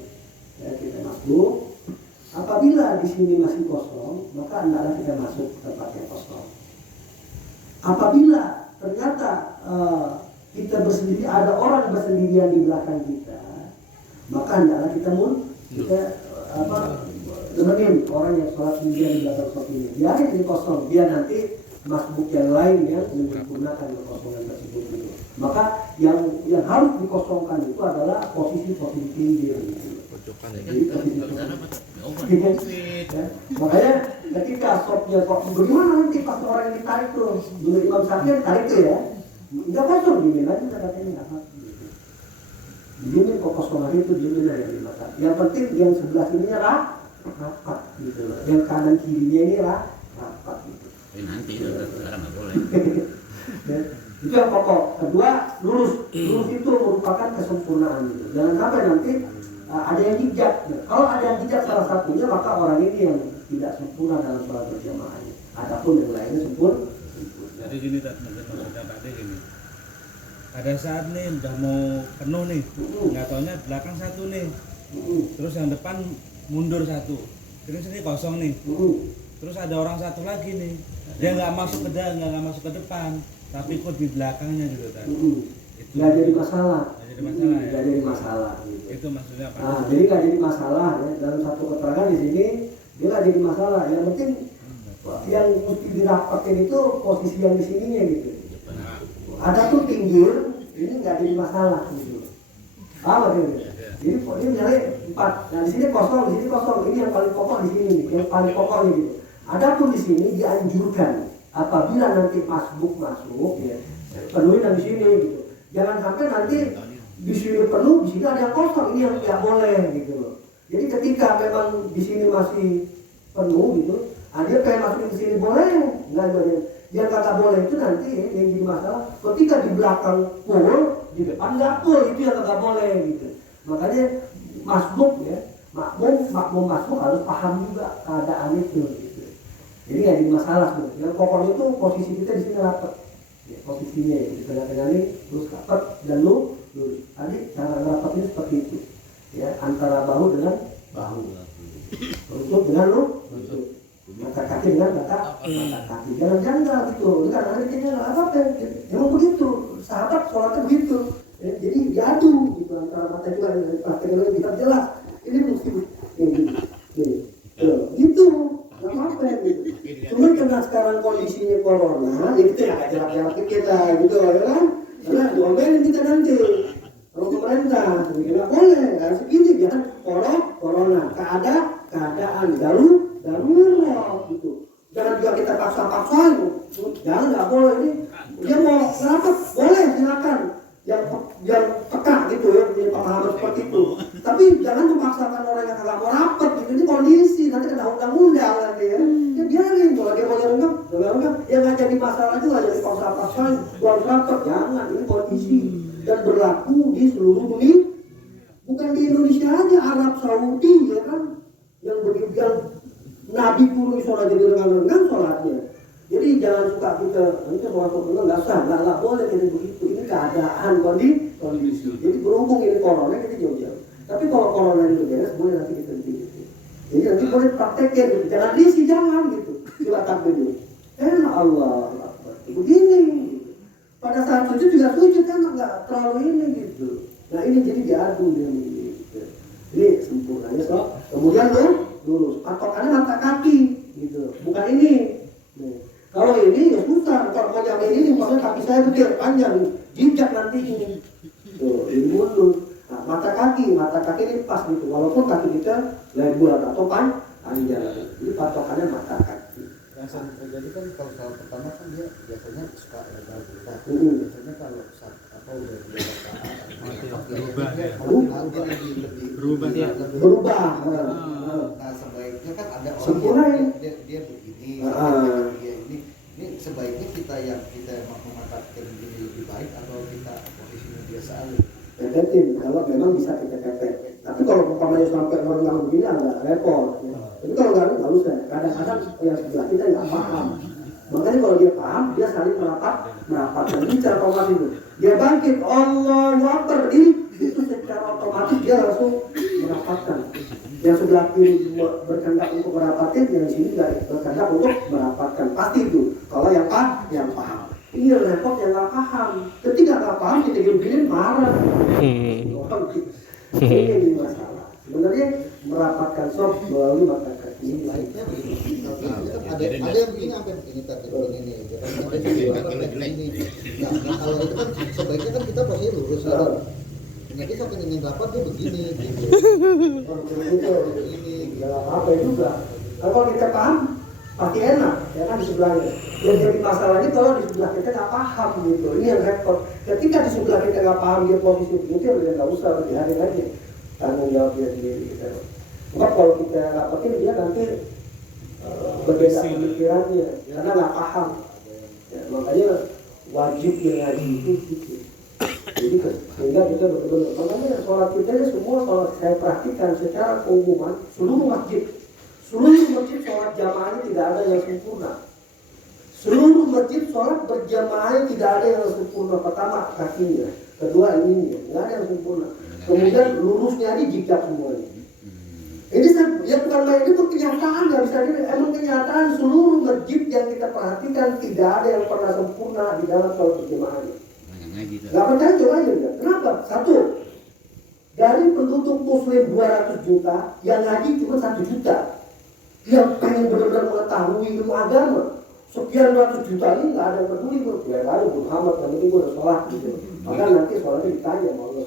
Ya, kita masbuk. Apabila di sini masih kosong, maka hendaklah kita masuk ke tempat yang kosong. Apabila ternyata kita bersendiri, ada orang bersendirian di belakang kita, maka hendaklah kita temenin orang yang sholat sendirian di belakang sop ini. Biarin ini kosong, biar nanti masbuk yang lain yang menyempurnakan kekosongan tersebut itu. Maka yang harus dikosongkan itu adalah posisi-posisi tinggi gitu. Jadi ya. Makanya ketika sopnya kok bagaimana nanti pas orang yang ditarik tuh menurut Imam Syafi'i tarik tuh ya nggak kosong gini lagi katanya apa gini kok kosongan itu gini lah yang dimakan. Yang penting yang sebelah sininya rapat gitu loh. Yang kanan kirinya ini rapat gitu. Nanti sekarang nggak boleh. Ya, itu yang pokok. Kedua lurus itu merupakan kesempurnaan gitu. Jangan sampai nanti ada yang jejak. Nah, kalau ada yang jejak salah satunya maka orang ini yang tidak sempurna dalam sholat berjamaahnya. Adapun yang lainnya sempurna. Jadi gini maksudnya Pak De gini. Pada saat nih udah mau penuh nih, nggak taunya belakang 1 nih, terus yang depan mundur 1, terus ini kosong nih. Terus ada orang 1 lagi nih, dia nggak masuk ke depan, tapi ikut di belakangnya gitu kan. Itu nggak jadi masalah. Nggak jadi masalah. Gitu. Itu maksudnya apa? Nah, jadi nggak jadi masalah ya. Dalam satu keterangan di sini dia nggak jadi masalah. Yang penting yang mesti dirapatin itu posisi yang di sininya gitu. Ada tuh pinggir, ini nggak jadi masalah gitu. Apa gitu? Jadi ini misalnya 4, nah di sini kosong, di sini kosong. Ini yang paling pokok di sini, yang paling pokok nih gitu. Adapun di sini dianjurkan apabila nanti masbuk masuk ya penuhin yang di sini gitu. Jangan sampai nanti di sini penuh, di sini ada yang kosong, ini yang tidak boleh gitu loh. Jadi ketika memang di sini masih penuh gitu, dia kayak masukin ke sini boleh, nggak boleh. Yang kagak boleh itu nanti ya, yang jadi masalah. Ketika di belakang full, di depan nggak full, itu yang kagak boleh gitu. Makanya masbuk ya, makmum masbuk harus paham juga keadaan itu gitu. Jadi nggak jadi masalah tuh. Yang pokoknya itu posisi kita di sini rapat. Ya, posisinya ya, di tengah-tengah ini terus rapat dan lurus. Adik cara rapatnya seperti itu. Ya, antara bahu dengan bahu. Lutut dengan lutut. Mata kaki dengan mata kaki. Jangan janggal gitu. Ini kan adiknya nggak apa-apa. Emang begitu. Sahabat sholatnya begitu. Ya, jadi diadu gitu antara mata juga dengan prakteknya bisa jelas. Ini mesti gitu. Nggak apa-apa gitu. Cuma karena sekarang kondisinya corona, ya kita agak jarak-jarak kita gitu ya kan. Karena diomelin kita nanti. Kalau pemerintah, nggak boleh, harus begini, jangan corona, keadaan darurat gitu. Jangan juga kita paksa-paksain, jangan, nggak boleh ini. Dia mau rapat, boleh silakan. Yang peka gitu ya, punya pemahaman seperti itu. Tapi jangan memaksakan orang yang nggak mau rapat gitu. Ini kondisi, nanti kena undang-undang nanti ya. Ya biarin, kalau dia mau nyerenggang, ya nggak jadi masalah juga, jadi paksa-paksain, buat rapat, jangan, ini kondisi. Dan berlaku di seluruh dunia, bukan di Indonesia aja, Arab Saudi ya kan, yang Nabi turun sholat jadi renggang sholatnya. Jadi jangan suka kita nanti sholat renggang nggak sah, nggak boleh jadi begitu. Ini keadaan kondisi. Jadi berhubung ini corona kita jauh-jauh. Tapi kalau corona itu beres, boleh nanti kita gitu. Jadi nanti boleh praktekin gitu. Jangan risih, jangan gitu. Coba takbir dulu. Allah begini. Pada saat sujud juga sujud kan nggak terlalu ini gitu. Nah ini jadi diadu dia gitu. Ini sempurnanya so. Kemudian lurus. Patokannya mata kaki gitu. Bukan ini. Nih. Kalau ini ya susah. Kalau mau nyampe ini maksudnya kaki saya kecil panjang, jinjak nanti ini. Tuh ini mundur. Nah, mata kaki ini pas gitu. Walaupun kaki kita lebar atau panjang. Jadi patokannya mata kaki. Yang sering terjadi kan kalau soal pertama kan dia biasanya suka lebar kita. Biasanya kalau udah berubah. Nah sebaiknya kan ada orang yang dia begini, dia ini sebaiknya kita yang memanfaatkan begini lebih baik atau kita posisinya biasa aja. Tetetin, kalau memang bisa kita tetet. Tapi kalau umpamanya sampai orang nggak begini agak repot. Tapi kalau nggak usah. Kadang-kadang yang sebelah kita nggak paham. Makanya kalau dia paham, dia saling merapatkan. Ini secara otomatis itu. Dia bangkit, Allahu Akbar, itu secara otomatis dia langsung merapatkan. Yang sebelah kiri berkehendak untuk merapatin, yang sini nggak berkehendak untuk merapatkan. Pasti itu. Kalau yang paham. Ini repot yang nggak paham. Ketika nggak paham, kita gini marah. Ini masalah. Sebenarnya merapatkan soft melalui mata kaki ini baiknya begini. Ada yang begini sampai begini tadi ini. Nah kalau itu kan sebaiknya kan kita pasti lurus. Jadi sampai ingin rapat dia begini. Ini nggak apa juga. Kalau kita paham pasti enak, ya kan di sebelahnya. Yang jadi masalahnya kalau di sebelah kita nggak paham gitu. Ini yang repot. Ketika di sebelah kita nggak paham dia posisi begitu, ya nggak usah diharin aja. Tanggung jawab dia sendiri gitu. Sebab kalau kita rapatin dia nanti berbeda pemikirannya karena nggak paham. Ya, makanya wajib yang ngaji itu gitu. Jadi sehingga kita betul-betul. Makanya sholat kita semua sholat saya perhatikan secara keumuman seluruh masjid sholat jamaahnya tidak ada yang sempurna. Seluruh masjid sholat berjamaahnya tidak ada yang sempurna. Pertama kakinya, kedua ininya, nggak ada yang sempurna. Kemudian lurusnya ini jikak semuanya. Ini ya bukan main, itu kenyataan, nggak bisa dilihat. Emang kenyataan seluruh masjid yang kita perhatikan tidak ada yang pernah sempurna di dalam sholat berjamaahnya. Nggak percaya coba aja. Kenapa? Satu, dari penduduk muslim 200 juta, yang ngaji cuma 1 juta. Yang pengen benar-benar mengetahui ilmu agama, sekian ratus juta ini nggak ada yang peduli. Ya nggak ada Muhammad, yang penting gue udah sholat gitu. Maka nanti sholatnya ditanya sama Allah.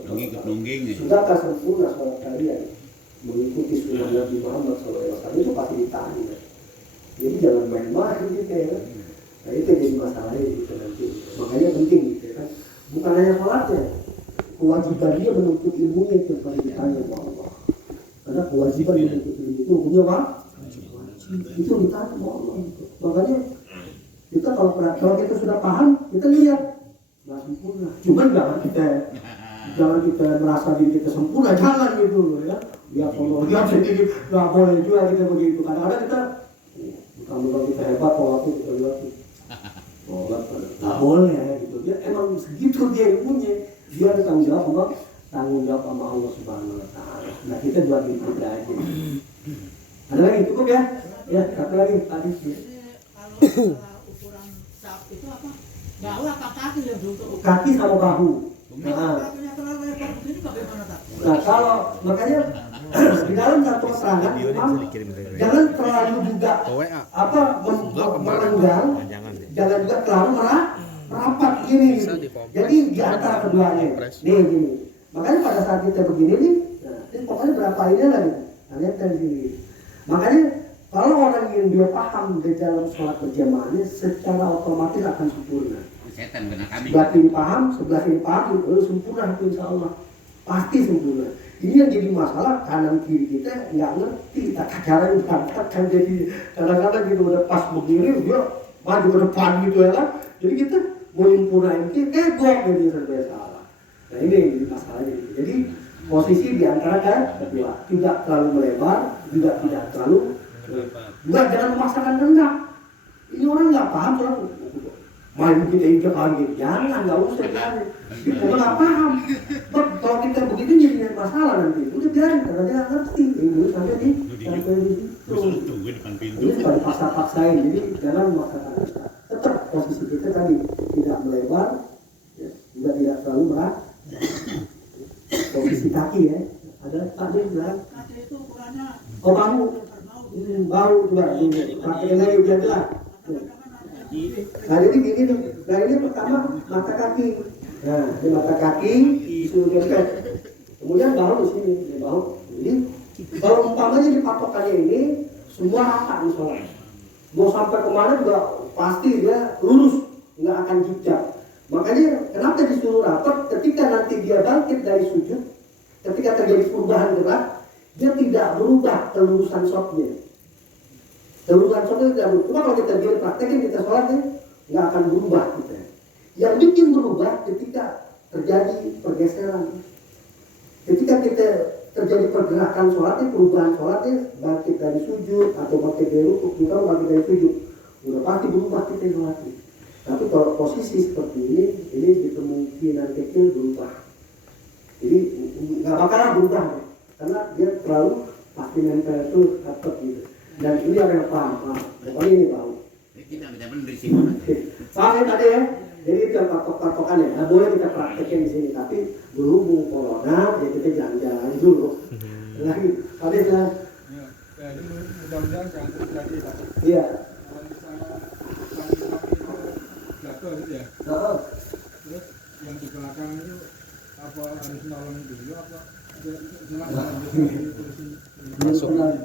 Sudahkah sempurna sholat kalian mengikuti sunnah Nabi Muhammad SAW? Itu pasti ditanya. Jadi jangan main-main gitu ya. Nah itu jadi masalahnya gitu nanti. Makanya penting gitu kan. Bukan hanya sholatnya, kewajiban dia menuntut ilmunya itu pasti ditanya sama Allah. Karena kewajiban menuntut ilmu itu hukumnya apa? Itu ditanya sama Allah. Makanya kita kalau kita sudah paham, kita lihat nggak sempurna. Cuman jangan kita merasa diri kita sempurna, jangan gitu loh ya. Ya kalau lihat sedikit nggak boleh juga kita begitu. Kadang-kadang kita bukan kita hebat, kalau aku kita lihat nggak boleh gitu. Dia emang segitu dia ilmunya, dia ada tanggung jawab sama Allah Subhanahu Wa Taala. Nah kita buat itu aja. Ada lagi cukup ya? Ya satu lagi tadi. Jadi kalau ukuran sap itu apa? Bahu apa kaki yang untuk Kaki sama bahu. Kalau kakinya terlalu lebar begini bagaimana tak? Nah kalau makanya di dalam satu keterangan jangan terlalu juga merenggang, jangan juga terlalu merapat gini. Jadi di antara keduanya. Nih gini. Makanya pada saat kita begini nih, ini pokoknya berapa ini lah nih. Lihat dari sini. Makanya kalau orang yang dia paham di dalam sholat berjamaahnya secara otomatis akan sempurna. Setan kena kami. Sebelah kiri paham, sebelah kiri paham, sempurna itu insya Allah. Pasti sempurna. Ini yang jadi masalah, kanan kiri kita nggak ngerti tata cara yang berangkat kan, jadi kadang-kadang gitu udah pas begini dia maju ke depan gitu ya kan. Jadi kita mau sempurnain kita tegok gitu sampai salah. Nah ini yang jadi masalahnya. Jadi posisi di antara kan kedua, tidak terlalu melebar, juga tidak terlalu juga jangan memaksakan rendah. Ini orang nggak paham, orang main kita injak lagi, jangan, nggak usah jangan. Kita nggak paham. Kalau kita begitu jadi masalah nanti. Udah biarin, karena dia nggak ngerti. Ini sampai di situ. Ini pada paksa-paksain, jadi jangan memaksakan. Tetap posisi kita tadi tidak melebar, ya, juga tidak terlalu berat. Posisi kaki ya, ada tadi bilang. Kaki itu ukurannya. Oh bahu, bahu juga. Pakai lagi biar jelas. Nah jadi gini nih, nah ini pertama mata kaki. Nah ini mata kaki disuruh geser. Kemudian bahu di sini, ini bahu. Jadi kalau umpamanya di patokannya ini semua rata di sholat. Mau sampai kemana juga pasti dia lurus, nggak akan jejak. Makanya kenapa disuruh rapat? Ketika nanti dia bangkit dari sujud, ketika terjadi perubahan gerak, dia tidak berubah kelurusan shotnya. Kelurusan shotnya tidak berubah. Cuma kalau kita biar praktekin kita sholatnya nggak akan berubah kita. Yang bikin berubah ketika terjadi pergeseran. Ketika kita terjadi pergerakan sholatnya, perubahan sholatnya, bangkit dari sujud atau bangkit dari rukuk, kita bangkit dari sujud, udah pasti berubah kita sholatnya. Tapi kalau posisi seperti ini kemungkinan kecil berubah. Jadi nggak bakalan berubah, karena dia terlalu pasti nempel itu atau gitu. Dan ini ada yang paham. Pokoknya ini tahu. Kita bisa bener sih. Paham ya tadi ya? Jadi itu patok-patokannya. Nah, boleh kita praktekin di sini, tapi berhubung corona, ya kita jalan-jalan dulu. Lagi, habis lah. Ya, ini mudah-mudahan jangan terjadi Pak. Iya. Kalau misalnya jatuh gitu ya. Terus yang di belakang itu apa harus nolong dulu apa?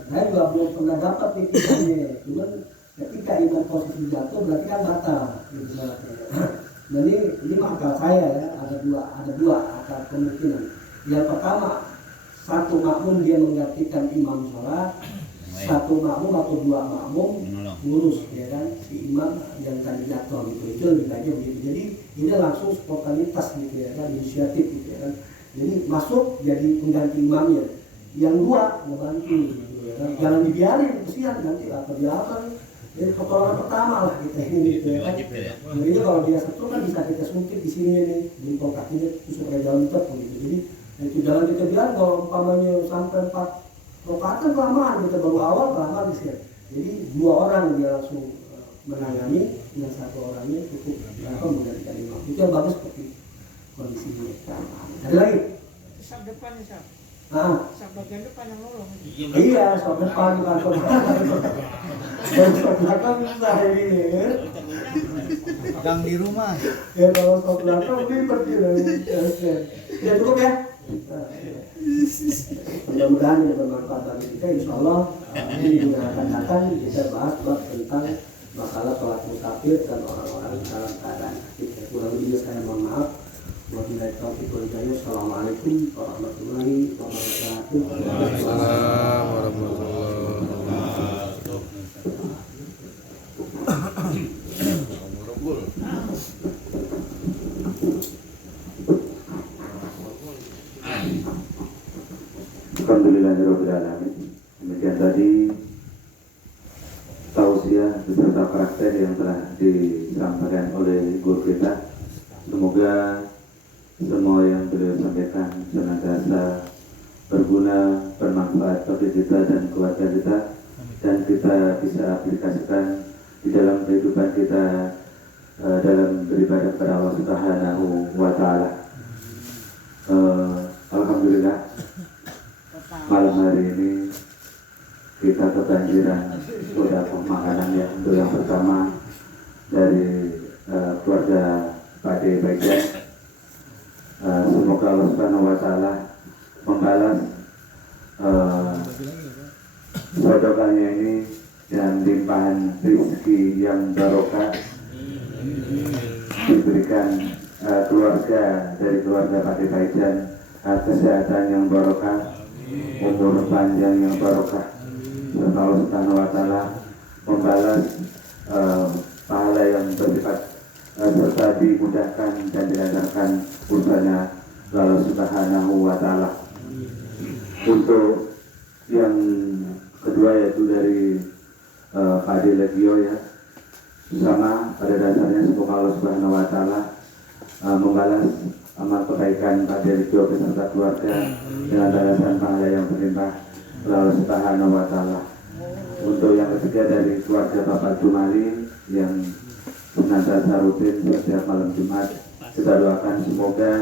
Saya juga belum pernah dapat pikirannya. Cuman ketika imam posisi jatuh berarti kan batal. Dan ini akal saya ya, ada dua akal kemungkinan. Yang pertama, satu makmum dia menggantikan imam sholat, satu makmum atau dua makmum ngurus ya kan si imam yang tadi jatuh gitu. Itu lebih baiknya begitu. Jadi ini langsung spontanitas gitu ya kan, inisiatif gitu ya kan. Jadi masuk jadi pengganti imamnya. Yang dua ngebantu gitu ya kan. Jangan dibiarin, kesian nanti apa dia apa. Jadi pertolongan pertama lah kita ini gitu ya kan. Jadi kalau dia setrum kan bisa kita suntik di sini nih, jempol kakinya terus supaya jalan tetap gitu. Jadi itu jalan kita biar kalau umpamanya sampai 4 rakaat kan kelamaan, kita baru awal kelamaan di sini. Jadi dua orang dia langsung menangani, yang satu orangnya cukup menggantikan imam. Itu yang bagus seperti kondisinya. Ada lagi? Sab depannya sab. Sab bagian depan yang nolong. Iya, sab depan bukan sab belakang. Sab belakang susah ini. Gang di rumah. Ya kalau sab belakang ribet gitu. Ya cukup ya. Mudah-mudahan ini bermanfaat bagi kita. Insya Allah ini juga akan datang kita bahas tentang masalah sholat musafir dan orang-orang dalam keadaan sakit. Kurang lebihnya saya mohon maaf. Wabillahi taufiq wal hidayah. Assalamualaikum warahmatullahi wabarakatuh. Waalaikumsalam warahmatullahi wabarakatuh. Alhamdulillahirobbilalamin. Demikian tadi tausiah tausiah beserta praktek yang telah disampaikan oleh guru kita. Semoga semua yang beliau sampaikan senantiasa berguna, bermanfaat bagi kita dan keluarga kita, dan kita bisa aplikasikan di dalam kehidupan kita dalam beribadah kepada Allah Subhanahu wa Ta'ala. Alhamdulillah, malam hari ini kita kebanjiran sodako makanan ya. Untuk yang pertama dari keluarga Pak De Baijan. Semoga Allah Subhanahu wa Ta'ala membalas sodokanya ini dengan limpahan rezeki yang barokah, diberikan keluarga dari keluarga Pak De Baijan kesehatan yang barokah, umur panjang yang barokah, serta Allah Subhanahu wa Ta'ala membalas pahala yang bersifat serta dimudahkan dan dilancarkan urusannya Allah Subhanahu wa Ta'ala. Untuk yang kedua yaitu dari Pak De Legio ya, sama pada dasarnya semoga Allah Subhanahu wa Ta'ala membalas amal kebaikan Pak De Legio beserta keluarga dengan balasan pahala yang berlimpah Allah Subhanahu wa Ta'ala. Untuk yang ketiga dari keluarga Bapak Jumali yang senantiasa rutin setiap malam Jumat, kita doakan semoga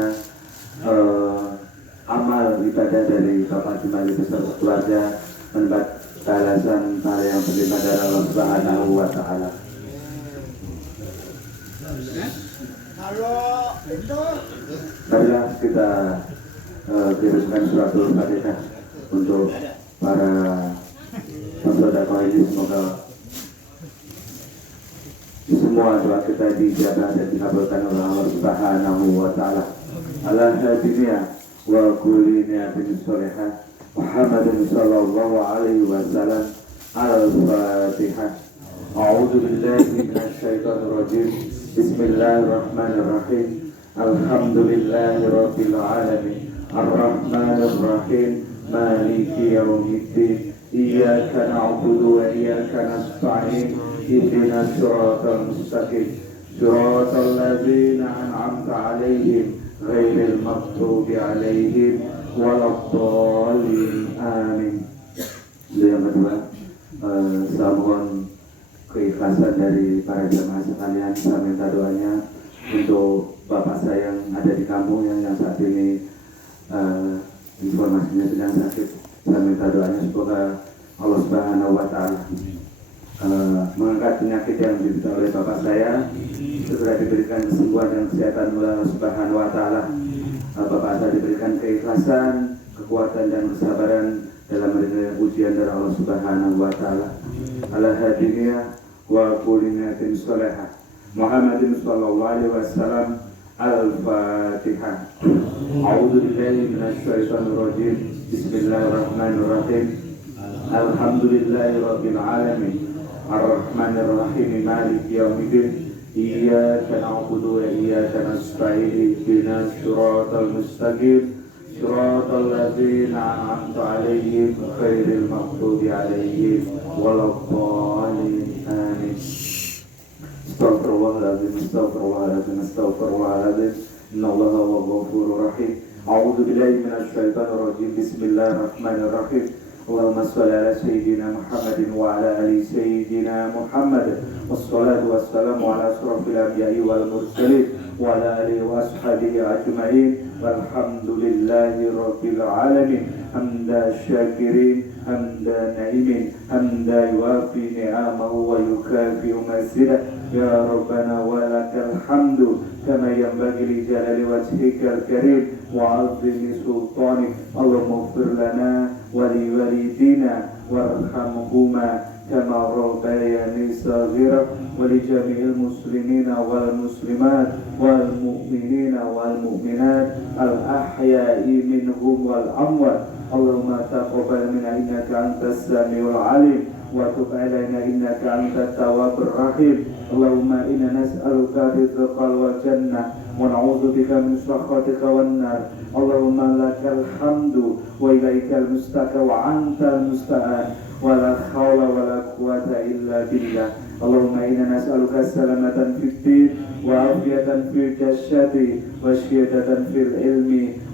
amal ibadah dari Bapak Jumali beserta keluarga mendapat balasan pahala yang berlimpah dari Allah Subhanahu wa Ta'ala. Marilah kita kirimkan suratul Fatihah untuk para pensedekah ini. Semoga semua doa kita dijabah dan dikabulkan oleh Allah Subhanahu wa Ta'ala. Ala hadiniya wa kulli niyatin sholihah Muhammadin sallallahu alaihi wasallam. Al-Fatihah. A'udzu billahi minasy syaithanir rajim. Bismillahirrahmanirrahim. Alhamdulillahi rabbil alamin. Ar-Rahmanir Rahim. Maliki yaumiddin. Iyyaka na'budu wa iyyaka nasta'in. Ihdinas siratal mustaqim. Siratal ladzina an'amta 'alaihim ghairil maghdubi 'alaihim waladdallin. Amin. Yang kedua, saya mohon keikhlasan dari para jemaah sekalian. Saya minta doanya untuk bapak saya yang ada di kampung yang saat ini informasinya sedang sakit. Saya minta doanya semoga Allah Subhanahu wa Ta'ala mengangkat penyakit yang diderita oleh bapak saya, segera diberikan kesembuhan dan kesehatan oleh Allah Subhanahu wa Ta'ala. Bapak saya diberikan keikhlasan, kekuatan dan kesabaran dalam menerima ujian dari Allah Subhanahu wa Ta'ala. Ala hadiniya wa kulinatin sholihah Muhammadin sallallahu alaihi wasallam. Al-Fatihah. A'udzu billahi minasy syaithanir rajim. Bismillahirrahmanirrahim. Alhamdulillahi rabbil alamin. Ar-Rahmanir Rahim. Maliki yaumiddin. Iyyaka na'budu wa iyyaka nasta'in. Ihdinas siratal mustaqim. Siratal ladzina an'amta 'alaihim ghairil maghdubi 'alaihim waladdallin. Amin. Astaghfirullahaladzim, astaghfirullahaladzim, astaghfirullahaladzim. Innallaha huwal ghafurur rahim. A'udzu billahi minasy syaithanir rajim. Bismillahirrahmanirrahim. Allahumma shalli ala sayyidina Muhammadin wa ala ali sayyidina Muhammad. Wassalatu wassalamu ala asyrafil anbiya'i wal mursalin wa ala alihi wa ashabihi ajma'in. Walhamdulillahi rabbil alamin. Hamda syakirin, hamda na'imin, hamda yuafi ni'amahu wa yukafi mazidah. Ya Rabbana wa lakal hamdu kama yanbaghi li jalali wajhikal karim wa 'azimi sultanik. Allahumma ighfir lana wa li walidina warhamhuma kama rabbayani shaghira wa li jami'il muslimina wal muslimat wal mu'minina wal mu'minat al ahya'i minhum wal amwat. Allahumma taqabbal minna innaka antas samiul alim wa tub alaina innaka antat tawwabur rahim. Allahumma inna nas'aluka ridhaqal wal jannah wa na'udzu bika min sakhatika wan nar. Allahumma lakal hamdu wa ilaikal mustaka wa antal musta'an. ولا حول ولا قوة إلا بالله. اللهم إنا نسألك السلامة في الدين وعافية في الجسد وشهادة في العلم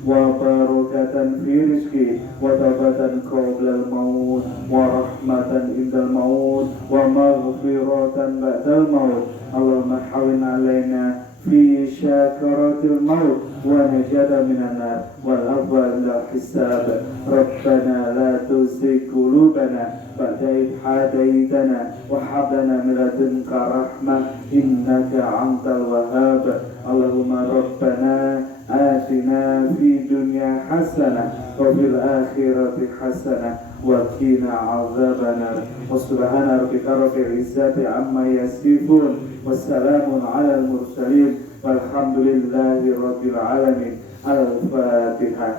وبركة في رزق وتوبة قبل الموت ورحمة عند الموت ومغفرة بعد الموت. اللهم حوّن علينا في شاكرات الموت ونجاة من النار والعفو عند الحساب. ربنا لا تزغ قلوبنا بعد إذ هديتنا وهب لنا من لدنك رحمة إنك أنت الوهاب. اللهم ربنا آتنا في الدنيا حسنة وفي الآخرة حسنة وقنا عذاب النار. وسبحان ربك رب العزة عما يصفون والسلام على المرسلين والحمد لله رب العالمين. الفاتحة.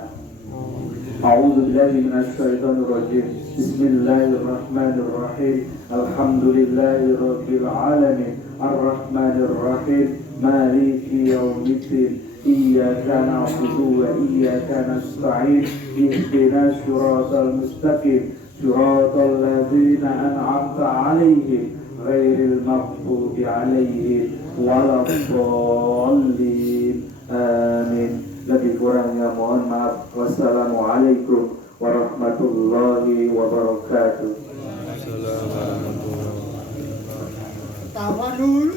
أعوذ بالله من الشيطان الرجيم. بسم الله الرحمن الرحيم. الحمد لله رب العالمين الرحمن الرحيم مالك يوم الدين إياك نعبد وإياك نستعين اهدنا الصراط المستقيم صراط الذين أنعمت عليهم غير المغضوب عليهم ولا الضالين آمين. Lebih kurangnya mohon maaf. Wassalamualaikum warahmatullahi wabarakatuh. Tawa dulu.